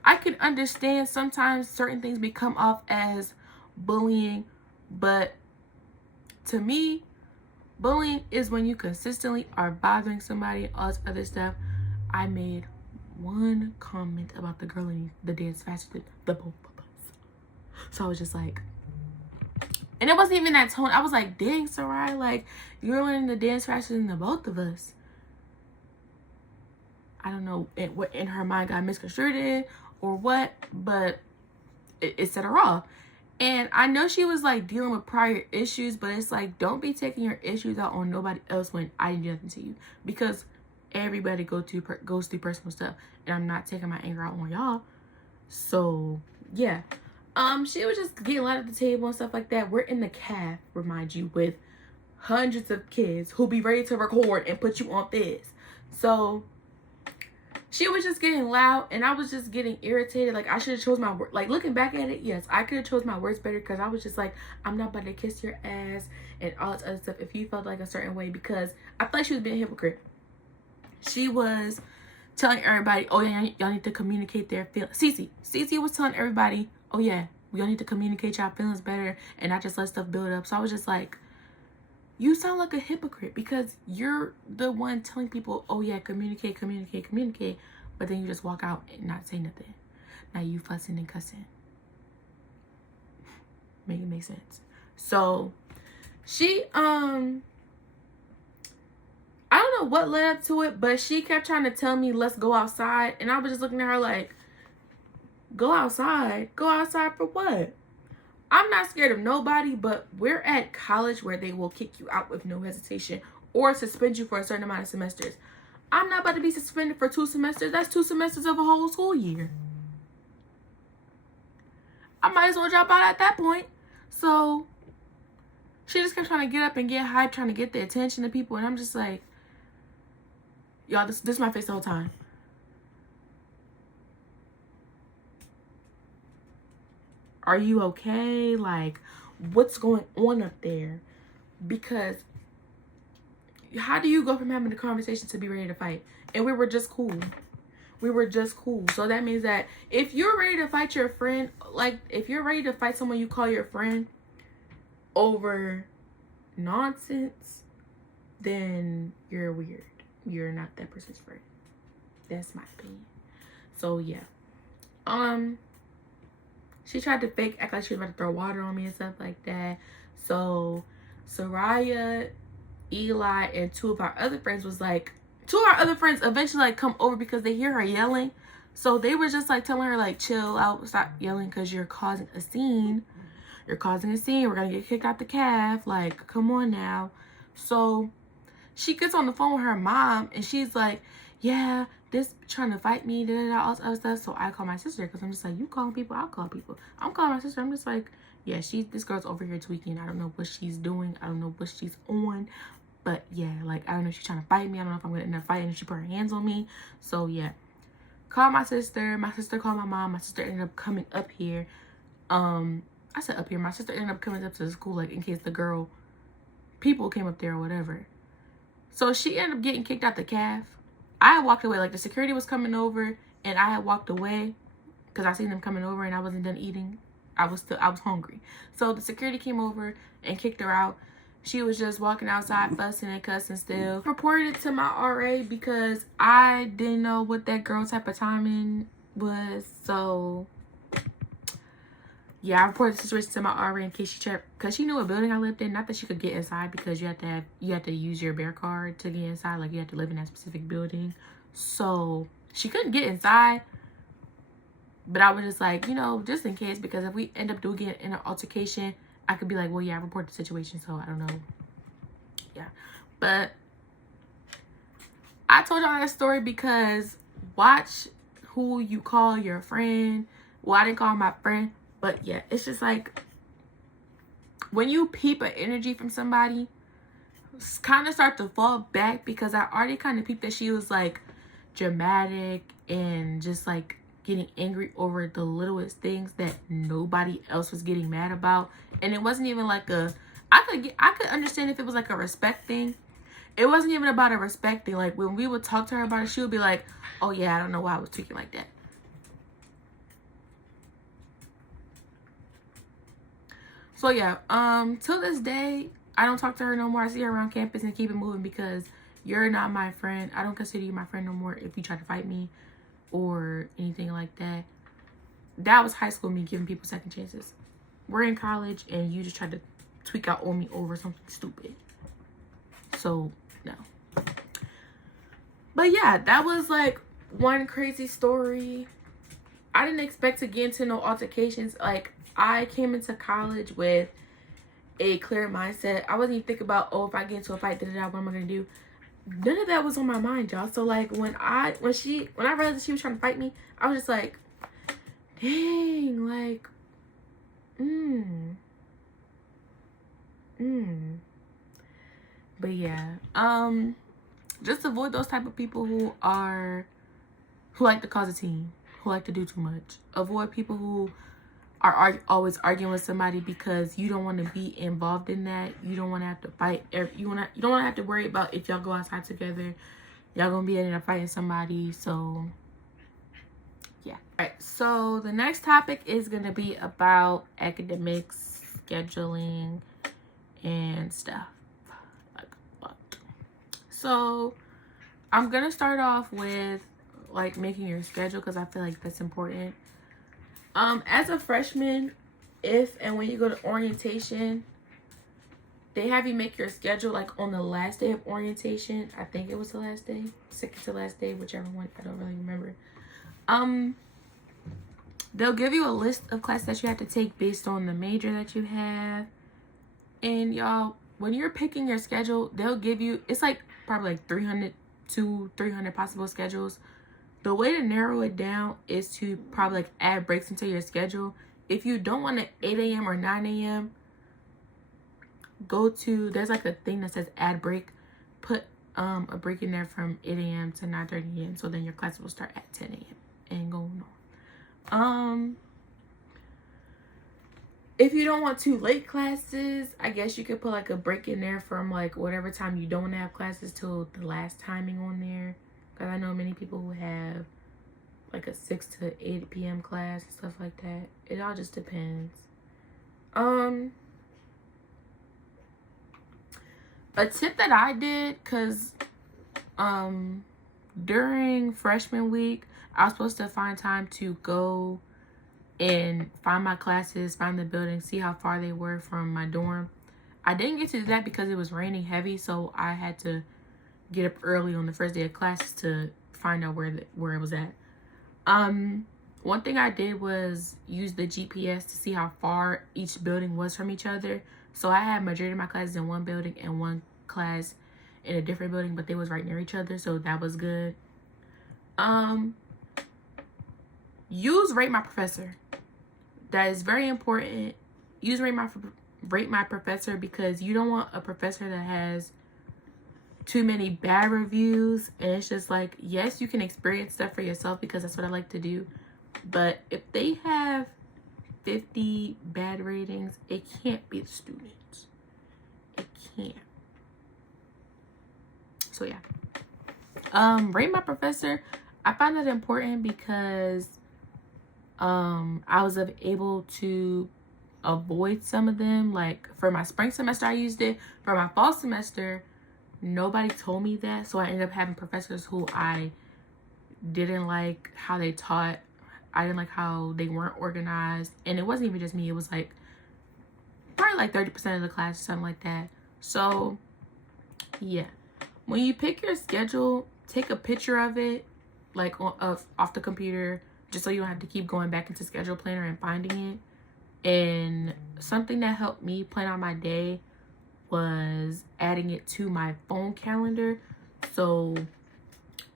I can understand sometimes certain things may come off as bullying, but to me, bullying is when you consistently are bothering somebody, all this other stuff. I made one comment about the girl in the dance faster than the both of us. So I was just like, and it wasn't even that tone. I was like, dang, Sarai, like, you're learning the dance faster than the both of us. I don't know what in her mind got misconstrued in or what, but it set her off. And I know she was like dealing with prior issues, but it's like, don't be taking your issues out on nobody else when I didn't do nothing to you, because everybody goes through personal stuff, and I'm not taking my anger out on y'all. So yeah, she was just getting loud at the table and stuff like that. We're in the caf, remind you, with hundreds of kids who'll be ready to record and put you on this. So she was just getting loud, and I was just getting irritated. Like, I should have chose my word. Like, looking back at it, yes, I could have chose my words better, because I was just like, I'm not about to kiss your ass and all this other stuff if you felt like a certain way, because I feel like she was being a hypocrite. She was telling everybody, oh yeah, y'all need to communicate their feelings. Cece was telling everybody, oh yeah, we all need to communicate y'all feelings better and not just let stuff build up. So I was just like, you sound like a hypocrite, because you're the one telling people, oh yeah, communicate, but then you just walk out and not say nothing. Now you fussing and cussing. Make it make sense. So she I don't know what led up to it, but she kept trying to tell me, let's go outside, and I was just looking at her like, go outside for what? I'm not scared of nobody, but we're at college where they will kick you out with no hesitation or suspend you for a certain amount of semesters. I'm not about to be suspended for 2 semesters. That's 2 semesters of a whole school year. I might as well drop out at that point. So she just kept trying to get up and get hyped, trying to get the attention of people, and I'm just like, y'all, this is my face the whole time. Are you okay? Like, what's going on up there? Because how do you go from having a conversation to be ready to fight? And we were just cool. So that means that if you're ready to fight your friend, like if you're ready to fight someone you call your friend over nonsense, then you're weird. You're not that person's friend. That's my opinion. So yeah. She tried to act like she was about to throw water on me and stuff like that. So Soraya, Eli, and 2 of our other friends was like, 2 of our other friends eventually like come over because they hear her yelling. So they were just like telling her like, chill out, stop yelling, because you're causing a scene. We're gonna get kicked out the calf. Like, come on now. So she gets on the phone with her mom, and she's like, yeah, this trying to fight me, all this other stuff. So I call my sister, because I'm just like, you calling people, I'll call people. I'm calling my sister. I'm just like, yeah, this girl's over here tweaking. I don't know what she's doing. I don't know what she's on. But yeah, like, I don't know if she's trying to fight me. I don't know if I'm going to end up fighting if she put her hands on me. So yeah, call my sister. My sister called my mom. My sister ended up coming up here. I said up here. My sister ended up coming up to the school, like, in case people came up there or whatever. So she ended up getting kicked out the calf. I had walked away. Like, the security was coming over, and I had walked away because I seen them coming over, and I wasn't done eating. I was hungry. So the security came over and kicked her out. She was just walking outside, fussing and cussing still. Reported it to my RA because I didn't know what that girl type of timing was. So yeah, I reported the situation to my RA in case she checked, because she knew what building I lived in. Not that she could get inside, because you had to use your bear card to get inside. Like, you had to live in that specific building. So she couldn't get inside. But I was just like, you know, just in case, because if we end up doing it in an altercation, I could be like, well, yeah, I reported the situation, so I don't know. Yeah. But I told y'all that story because watch who you call your friend. Well, I didn't call her my friend, but yeah, it's just like, when you peep an energy from somebody, kind of start to fall back, because I already kind of peeped that she was like dramatic and just like getting angry over the littlest things that nobody else was getting mad about. And it wasn't even like I could understand if it was like a respect thing. It wasn't even about a respect thing. Like, when we would talk to her about it, she would be like, oh yeah, I don't know why I was tweaking like that. So yeah, till this day, I don't talk to her no more. I see her around campus and keep it moving, because you're not my friend. I don't consider you my friend no more if you try to fight me or anything like that. That was high school me giving people second chances. We're in college and you just tried to tweak out on me over something stupid. So no. But yeah, that was like one crazy story. I didn't expect to get into no altercations. Like, I came into college with a clear mindset. I wasn't even thinking about, oh, if I get into a fight, what am I gonna do? None of that was on my mind, y'all. So like, when I realized that she was trying to fight me, I was just like, dang, like, But yeah, just avoid those type of people who are who like to cause a scene, who like to do too much. Avoid people who are always arguing with somebody because you don't want to be involved in that. You don't want to have to fight. You don't want to have to worry about if y'all go outside together, y'all gonna be ending up fighting somebody. So yeah. All right, so the next topic is gonna be about academics, scheduling, and stuff like what. So I'm gonna start off with like making your schedule because I feel like that's important. As a freshman, if and when you go to orientation, they have you make your schedule like on the last day of orientation. I think it was the last day, second to last day, whichever one. I don't really remember. They'll give you a list of classes that you have to take based on the major that you have. And y'all, when you're picking your schedule, they'll give you, it's like probably like 300 to 300 possible schedules. The way to narrow it down is to probably like add breaks into your schedule. If you don't want an 8 a.m. or 9 a.m., go to, there's like a thing that says add break. Put a break in there from 8 a.m. to 9:30 a.m. So then your class will start at 10 a.m. and go on. If you don't want too late classes, I guess you could put like a break in there from like whatever time you don't have classes till the last timing on there. Because I know many people who have like a 6 to 8 p.m. class and stuff like that. It all just depends. A tip that I did, because during freshman week, I was supposed to find time to go and find my classes, find the building, see how far they were from my dorm. I didn't get to do that because it was raining heavy, so I had to get up early on the first day of classes to find out where it was at. One thing I did was use the GPS to see how far each building was from each other. So I had majority of my classes in one building and one class in a different building, but they was right near each other, so that was good. Use Rate My Professor. That is very important. Use Rate My Professor because you don't want a professor that has too many bad reviews. And it's just like, yes, you can experience stuff for yourself because that's what I like to do. But if they have 50 bad ratings, it can't be the students. It can't. So yeah. Rate My Professor. I find that important because I was able to avoid some of them. Like for my spring semester, I used it. For my fall semester, nobody told me that. So I ended up having professors who I didn't like how they taught. I didn't like how they weren't organized. And it wasn't even just me. It was like probably like 30% of the class, something like that. So yeah. When you pick your schedule, take a picture of it, like off the computer, just so you don't have to keep going back into Schedule Planner and finding it. And something that helped me plan out my day was adding it to my phone calendar. So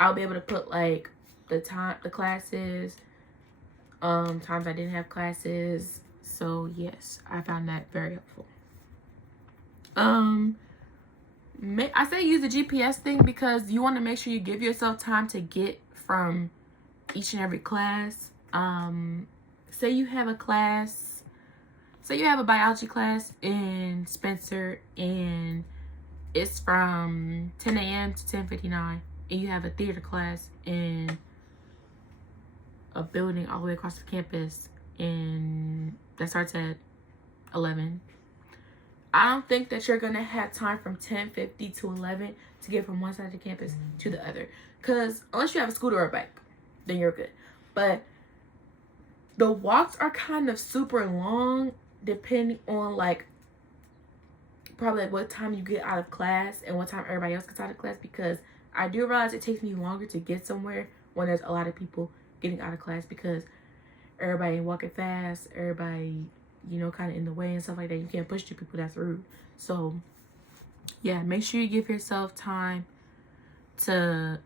I'll be able to put like the classes, times I didn't have classes. So yes, I found that very helpful. I say use the GPS thing because you want to make sure you give yourself time to get from each and every class. Say you have a class, say you have a biology class in Spencer and it's from 10 a.m. to 10:59, and you have a theater class in a building all the way across the campus and that starts at 11. I don't think that you're gonna have time from 10:50 to 11 to get from one side of the campus to the other. Cause unless you have a scooter or a bike, then you're good. But the walks are kind of super long depending on like probably like what time you get out of class and what time everybody else gets out of class, because I do realize it takes me longer to get somewhere when there's a lot of people getting out of class because everybody walking fast, everybody, you know, kind of in the way and stuff like that. You can't push two people, that's rude. So yeah, make sure you give yourself time to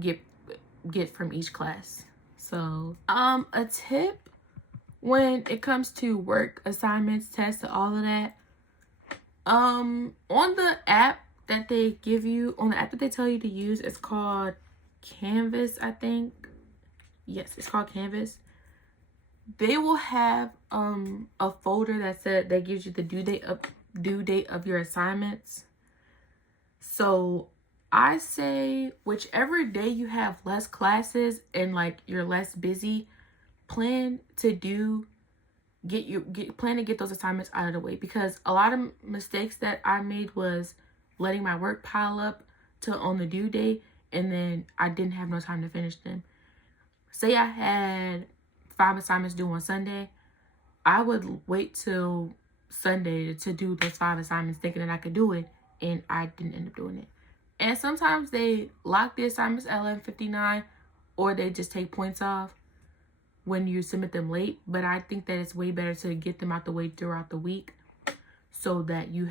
get from each class. So a tip when it comes to work, assignments, tests, and all of that, on the app that they give you, on the app that they tell you to use, it's called Canvas, I think. Yes, it's called Canvas. They will have a folder that gives you the due date of your assignments. So I say whichever day you have less classes and like you're less busy, plan to get those assignments out of the way, because a lot of mistakes that I made was letting my work pile up to on the due date, and then I didn't have no time to finish them. Say I had 5 assignments due on Sunday, I would wait till Sunday to do those 5 assignments thinking that I could do it, and I didn't end up doing it. And sometimes they lock the assignments at 11:59, or they just take points off when you submit them late. But I think that it's way better to get them out the way throughout the week, so that you're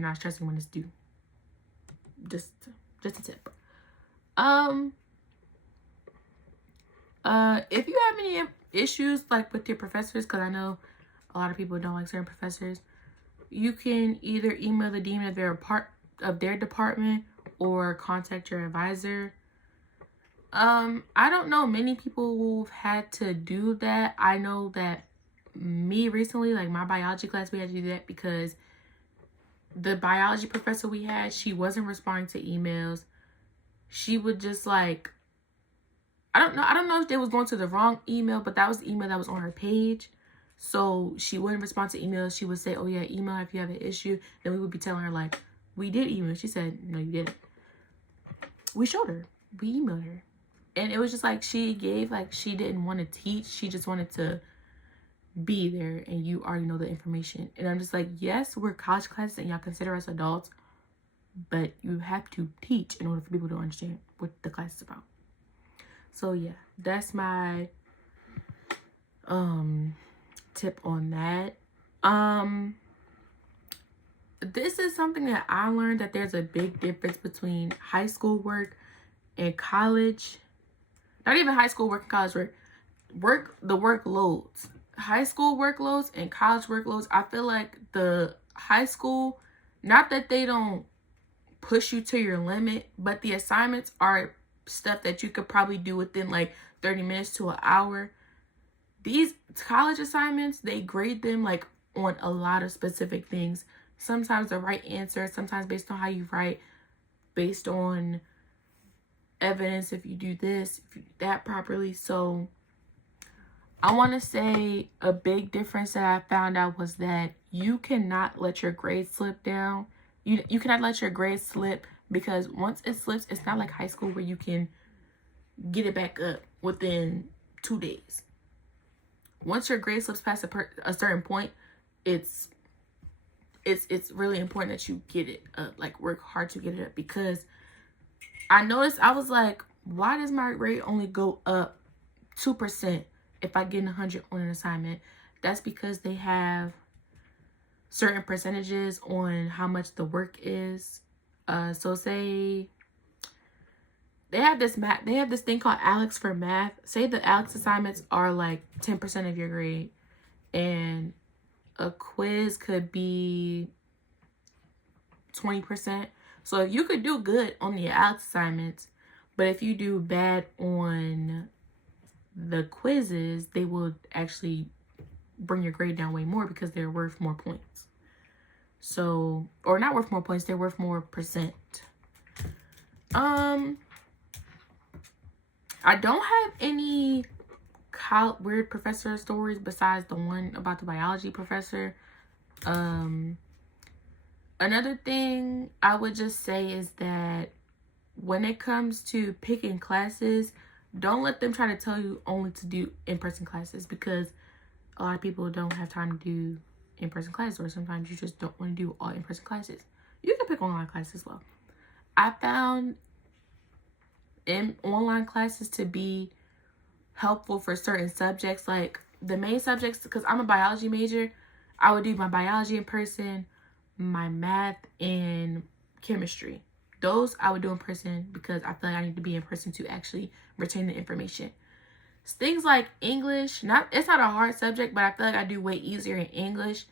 not stressing when it's due. Just a tip. If you have any issues like with your professors, because I know a lot of people don't like certain professors, you can either email the dean of their department or contact your advisor. I don't know many people who've had to do that. I know that me recently, like my biology class, we had to do that because the biology professor we had, she wasn't responding to emails. She would just like, I don't know if they was going to the wrong email, but that was the email that was on her page. So she wouldn't respond to emails. She would say, oh yeah, email if you have an issue. Then we would be telling her like, we did email. She said, no, you didn't. We showed her. We emailed her. And it was just like she didn't want to teach. She just wanted to be there, and you already know the information. And I'm just like, yes, we're college classes and y'all consider us adults, but you have to teach in order for people to understand what the class is about. So yeah, that's my tip on that. This is something that I learned, that there's a big difference between high school work and college. Not even high school work and college work. The workloads. High school workloads and college workloads. I feel like the high school, not that they don't push you to your limit, but the assignments are stuff that you could probably do within like 30 minutes to an hour. These college assignments, they grade them like on a lot of specific things. Sometimes the right answer, sometimes based on how you write, based on evidence, if you do this, if you do that properly. So I want to say a big difference that I found out was that you cannot let your grade slip down. You cannot let your grade slip, because once it slips, it's not like high school where you can get it back up within 2 days. Once your grade slips past a certain point, it's really important that you get it up, like work hard to get it up. Because I noticed, I was like, why does my grade only go up 2% if I get 100 on an assignment? That's because they have certain percentages on how much the work is. So say they have this thing called Alex for math. Say the Alex assignments are like 10% of your grade, and a quiz could be 20%. So if you could do good on the Alex assignments, but if you do bad on the quizzes, they will actually bring your grade down way more because they're worth more points. So, or not worth more points, they're worth more percent. I don't have any weird professor stories besides the one about the biology professor. Another thing I would just say is that when it comes to picking classes, don't let them try to tell you only to do in-person classes, because a lot of people don't have time to do in-person classes, or sometimes you just don't want to do all in-person classes. You can pick online classes as well. I found online classes to be helpful for certain subjects, like the main subjects, because I'm a biology major. I would do my biology in person, my math and chemistry. Those I would do in person because I feel like I need to be in person to actually retain the information. Things like English, it's not a hard subject, but I feel like I do way easier in English.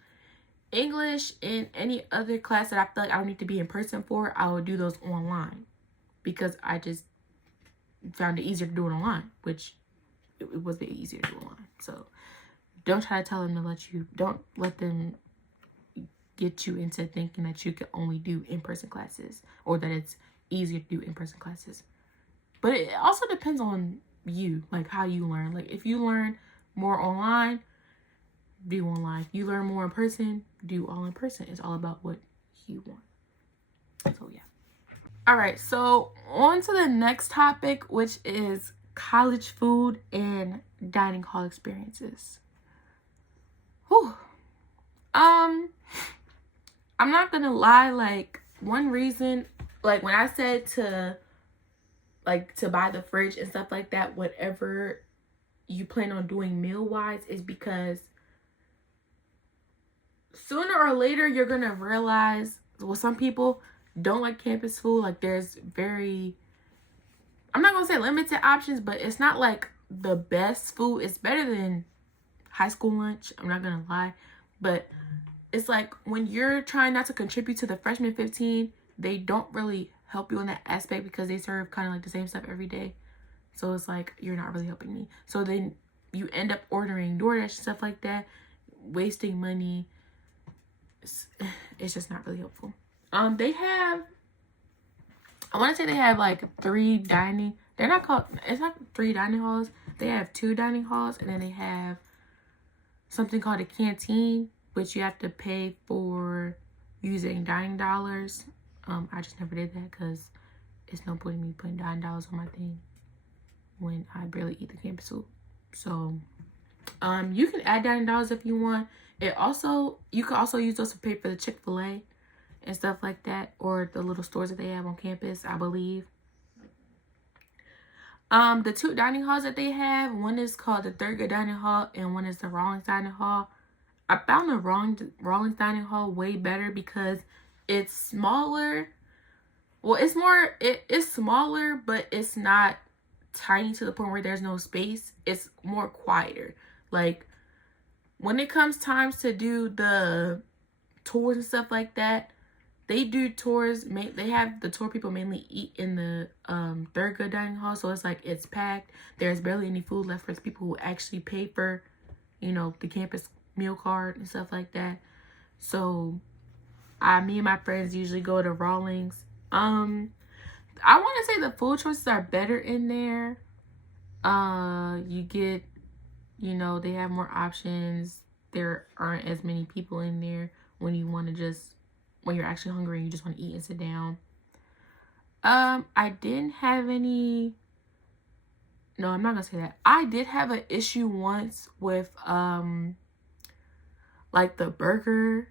English and any other class that I feel like I don't need to be in person for, I would do those online because I just found it easier to do it online, which it was a bit easier to do online. So don't try to tell them don't let them get you into thinking that you can only do in-person classes or that it's easier to do in-person classes. But it also depends on you, like how you learn. Like if you learn more online, do online. If you learn more in person, do all in person. It's all about what you want. So yeah. All right, so on to the next topic, which is college food and dining hall experiences. Whew. I'm not gonna lie, like one reason, like when I said to buy the fridge and stuff like that, whatever you plan on doing meal wise, is because sooner or later you're gonna realize, well, some people don't like campus food. Like there's I'm not gonna say limited options, but it's not like the best food. It's better than high school lunch, I'm not gonna lie, but it's like when you're trying not to contribute to the freshman 15, they don't really help you in that aspect because they serve kind of like the same stuff every day. So it's like you're not really helping me. So then you end up ordering DoorDash and stuff like that, wasting money. It's just not really helpful. They have, I want to say they have like 3 dining. They're not called. It's not 3 dining halls. They have 2 dining halls, and then they have something called a canteen, which you have to pay for using dining dollars. I just never did that because it's no point in me putting dining dollars on my thing when I barely eat the campus food. So, you can add dining dollars if you want. You can also use those to pay for the Chick-fil-A and stuff like that, or the little stores that they have on campus, I believe. The 2 dining halls that they have, one is called the Thurgood Dining Hall and one is the Rawlings Dining Hall. I found the Rawlings Dining Hall way better because it's smaller. Well, it's smaller, but it's not tiny to the point where there's no space. It's more quieter. Like when it comes times to do the tours and stuff like that, they do tours. They have the tour people mainly eat in the Thurgood Dining Hall, so it's like it's packed. There's barely any food left for the people who actually pay for, the campus meal card and stuff like that. So, me and my friends usually go to Rawlings. I want to say the food choices are better in there. You get, they have more options. There aren't as many people in there when you're actually hungry and you just want to eat and sit down. I didn't have any. No, I'm not gonna say that. I did have an issue once with like the burger.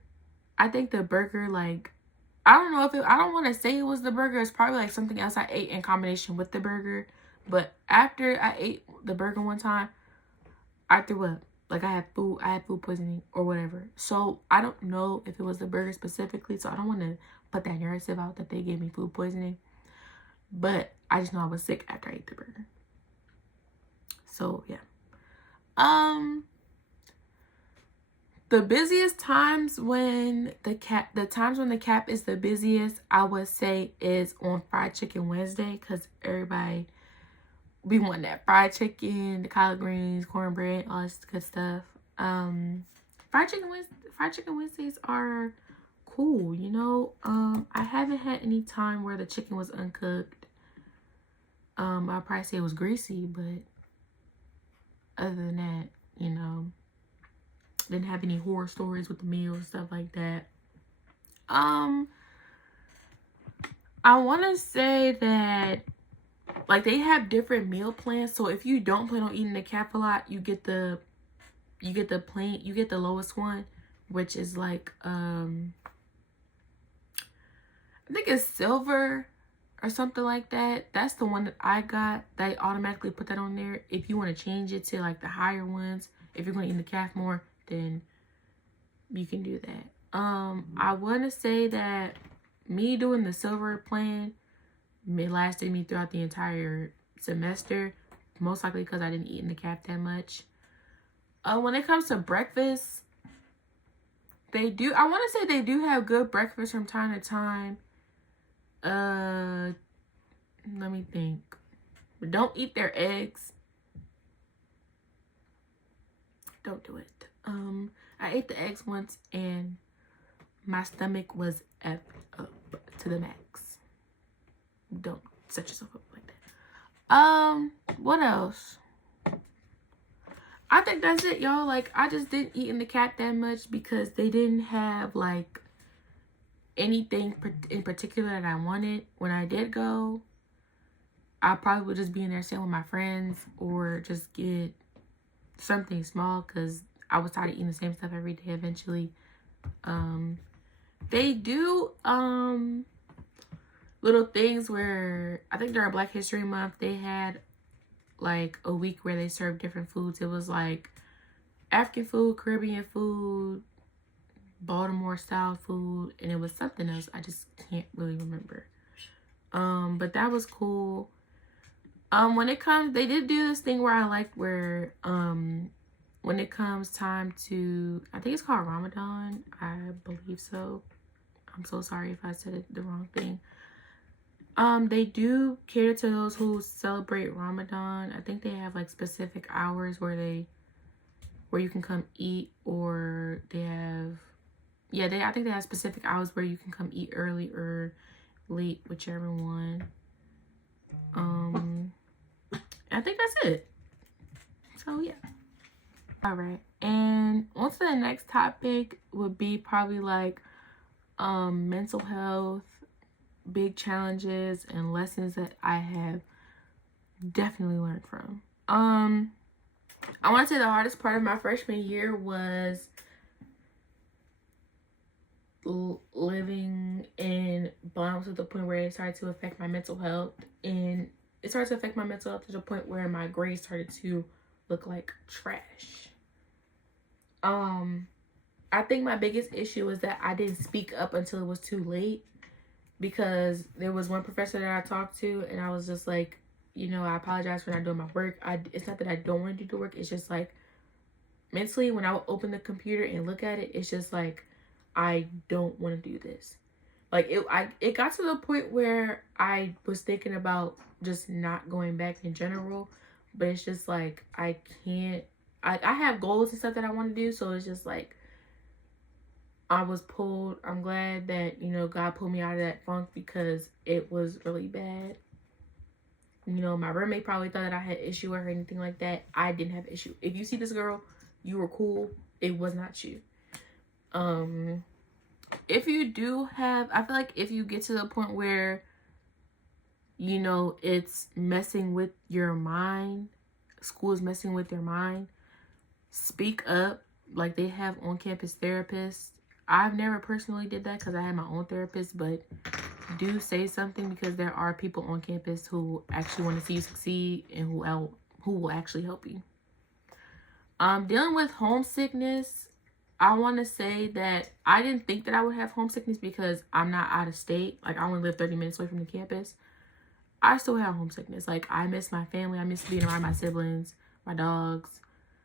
I think the burger, like, I don't know I don't want to say it was the burger. It's probably like something else I ate in combination with the burger. But after I ate the burger one time, I threw up. Like I had food poisoning or whatever. So I don't know if it was the burger specifically. So I don't want to put that narrative out that they gave me food poisoning. But I just know I was sick after I ate the burger. So yeah. The busiest times when the cap is the busiest, I would say, is on Fried Chicken Wednesday, because everybody be wanting that fried chicken, the collard greens, cornbread, all this good stuff. Fried chicken Wednesdays are cool, I haven't had any time where the chicken was uncooked. I'll probably say it was greasy, but other than that, didn't have any horror stories with the meals and stuff like that. I want to say that, like, they have different meal plans. So if you don't plan on eating the cap a lot, you get the lowest one, which is like I think it's silver or something like that. That's the one that I got. They automatically put that on there. If you want to change it to like the higher ones, if you're going to eat the calf more, then you can do that. I want to say that me doing the silver plan, it lasted me throughout the entire semester, most likely because I didn't eat in the calf that much. When it comes to breakfast, I want to say they do have good breakfast from time to time. Let me think. But don't eat their eggs. don't do it. I ate the eggs once and my stomach was effed up to the max. Don't set yourself up like that. What else? I think that's it, y'all. Like, I just didn't eat in the cat that much because they didn't have like anything in particular that I wanted. When I did go, I probably would just be in there sitting with my friends or just get something small because I was tired of eating the same stuff every day eventually. They do little things where I think during Black History Month they had like a week where they served different foods. It was like African food, Caribbean food, Baltimore style food, and it was something else. I just can't really remember. But that was cool. When it comes, they did do this thing where I like where when it comes time to, I think it's called Ramadan, I believe so. I'm so sorry if I said the wrong thing. They do cater to those who celebrate Ramadan. I think they have like specific hours where you can come eat, or they have, I think they have specific hours where you can come eat early or late, whichever one. I think that's it. So yeah. All right, and on to the next topic would be probably like mental health, big challenges and lessons that I have definitely learned from. I want to say the hardest part of my freshman year was living in bonds to the point where it started to affect my mental health, and it started to affect my mental health to the point where my grades started to look like trash. I think my biggest issue was that I didn't speak up until it was too late, because there was one professor that I talked to and I was just like, I apologize for not doing my work. It's not that I don't want to do the work. It's just like mentally when I would open the computer and look at it, it's just like, I don't want to do this. Like it got to the point where I was thinking about just not going back in general, but it's just like, I can't, I have goals and stuff that I want to do. So it's just like, I was pulled. I'm glad that, God pulled me out of that funk because it was really bad. My roommate probably thought that I had issue or anything like that. I didn't have issue. If you see this girl, you were cool. It was not you. If you do have, I feel like if you get to the point where, it's messing with your mind, school is messing with your mind, speak up. Like, they have on-campus therapists. I've never personally did that because I had my own therapist, but do say something because there are people on campus who actually want to see you succeed and who will actually help you. Dealing with homesickness, I want to say that I didn't think that I would have homesickness because I'm not out of state. Like, I only live 30 minutes away from the campus. I still have homesickness. Like, I miss my family. I miss being around my siblings, my dogs,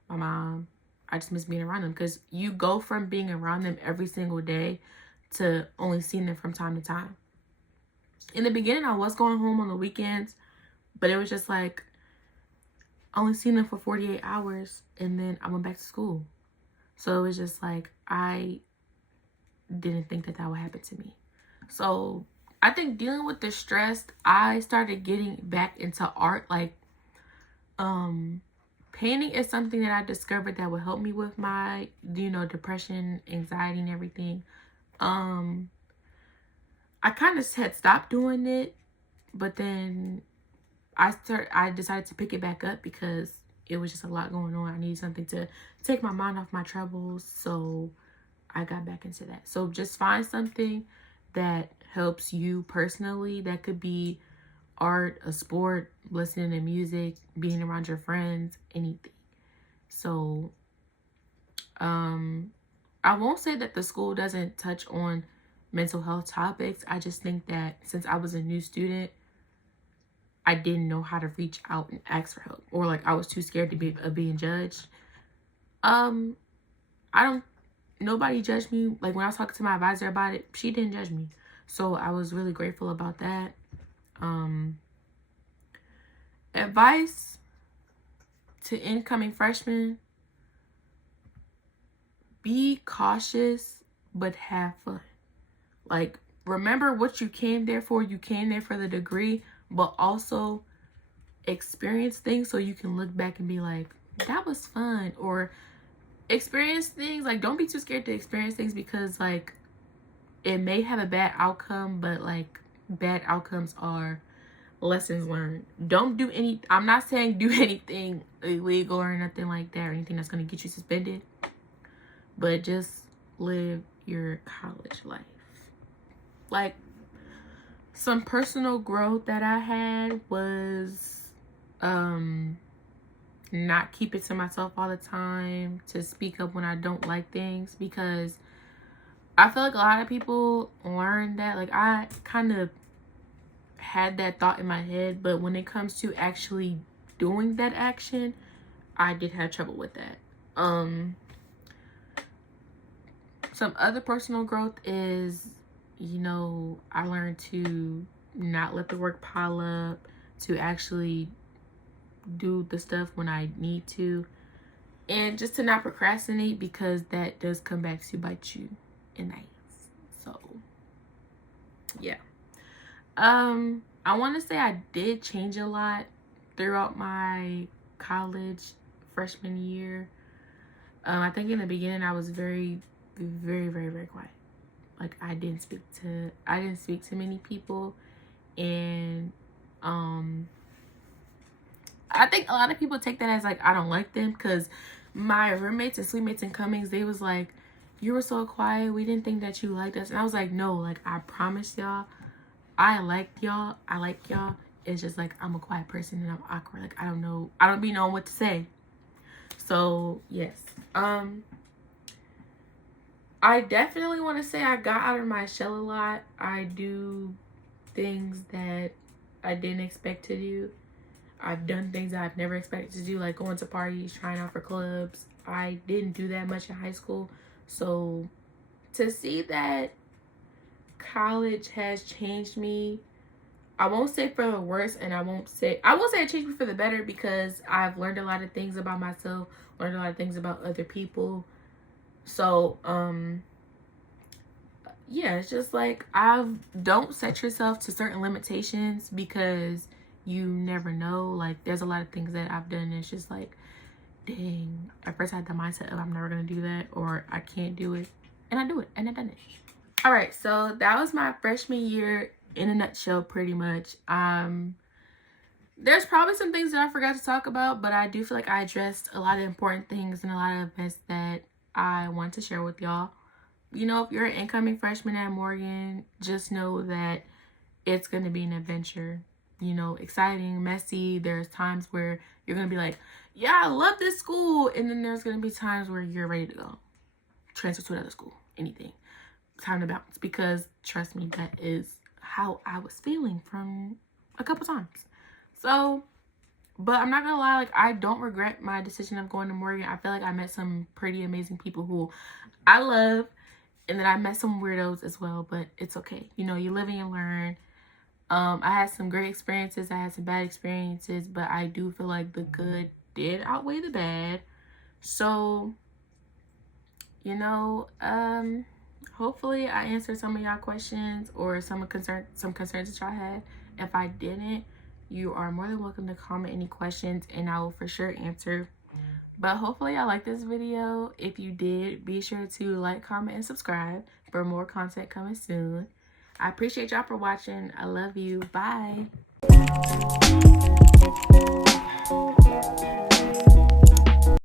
my mom. I just miss being around them because you go from being around them every single day to only seeing them from time to time. In the beginning, I was going home on the weekends, but it was just like, I only seen them for 48 hours and then I went back to school. So it was just like, I didn't think that would happen to me. So I think dealing with the stress, I started getting back into art. Like, painting is something that I discovered that would help me with my, depression, anxiety, and everything. I kind of had stopped doing it, but then I decided to pick it back up because it was just a lot going on. I needed something to take my mind off my troubles, so I got back into that. So just find something that helps you personally. That could be art, a sport, listening to music, being around your friends, anything. So I won't say that the school doesn't touch on mental health topics. I just think that since I was a new student, I didn't know how to reach out and ask for help, or like I was too scared to be being judged. Nobody judged me. Like, when I was talking to my advisor about it, she didn't judge me. So I was really grateful about that. Advice to incoming freshmen: be cautious, but have fun. Like, remember what you came there for. You came there for the degree, but also experience things so you can look back and be like, that was fun. Or experience things, like, don't be too scared to experience things, because like it may have a bad outcome, but like bad outcomes are lessons learned. Don't do any, I'm not saying do anything illegal or nothing like that, or anything that's going to get you suspended, but just live your college life. Like, some personal growth that I had was not keep it to myself all the time, to speak up when I don't like things, because I feel like a lot of people learn that. Like, I kind of had that thought in my head, but when it comes to actually doing that action, I did have trouble with that. Some other personal growth is, you know, I learned to not let the work pile up, to actually do the stuff when I need to, and just to not procrastinate, because that does come back to bite you in the ass. So yeah, I want to say I did change a lot throughout my college freshman year. I think in the beginning I was very quiet. Like, I didn't speak to many people, and I think a lot of people take that as like I don't like them, because my roommates and suitemates in Cummings, they was like, you were so quiet, we didn't think that you liked us. And I was like, no, like, I promise y'all, I like y'all. It's just like I'm a quiet person and I'm awkward. Like, I don't be knowing what to say. So yes, I definitely want to say I got out of my shell a lot. I do things that I didn't expect to do. I've done things that I've never expected to do, like going to parties, trying out for clubs. I didn't do that much in high school. So to see that college has changed me, I won't say for the worse, and I won't say it changed me for the better, because I've learned a lot of things about myself, learned a lot of things about other people. So yeah, it's just like, don't set yourself to certain limitations, because you never know. Like, there's a lot of things that I've done, and it's just like, dang, at first I had the mindset of I'm never gonna do that, or I can't do it, and I do it, and I've done it. All right, so that was my freshman year in a nutshell, pretty much. There's probably some things that I forgot to talk about, but I do feel like I addressed a lot of important things and a lot of events that I want to share with y'all. You know, if you're an incoming freshman at Morgan, just know that it's going to be an adventure. You know, exciting, messy. There's times where you're going to be like, yeah, I love this school. And then there's going to be times where you're ready to go. Transfer to another school. Anything. Time to bounce. Because, trust me, that is how I was feeling from a couple times. So, but I'm not going to lie. Like, I don't regret my decision of going to Morgan. I feel like I met some pretty amazing people who I love. And then I met some weirdos as well, but it's okay. You know, you live and you learn. I had some great experiences. I had some bad experiences, but I do feel like the good did outweigh the bad. So, you know, hopefully I answered some of y'all questions or some concerns that y'all had. If I didn't, you are more than welcome to comment any questions, and I will for sure answer. But hopefully y'all like this video. If you did, be sure to like, comment, and subscribe for more content coming soon. I appreciate y'all for watching. I love you. Bye.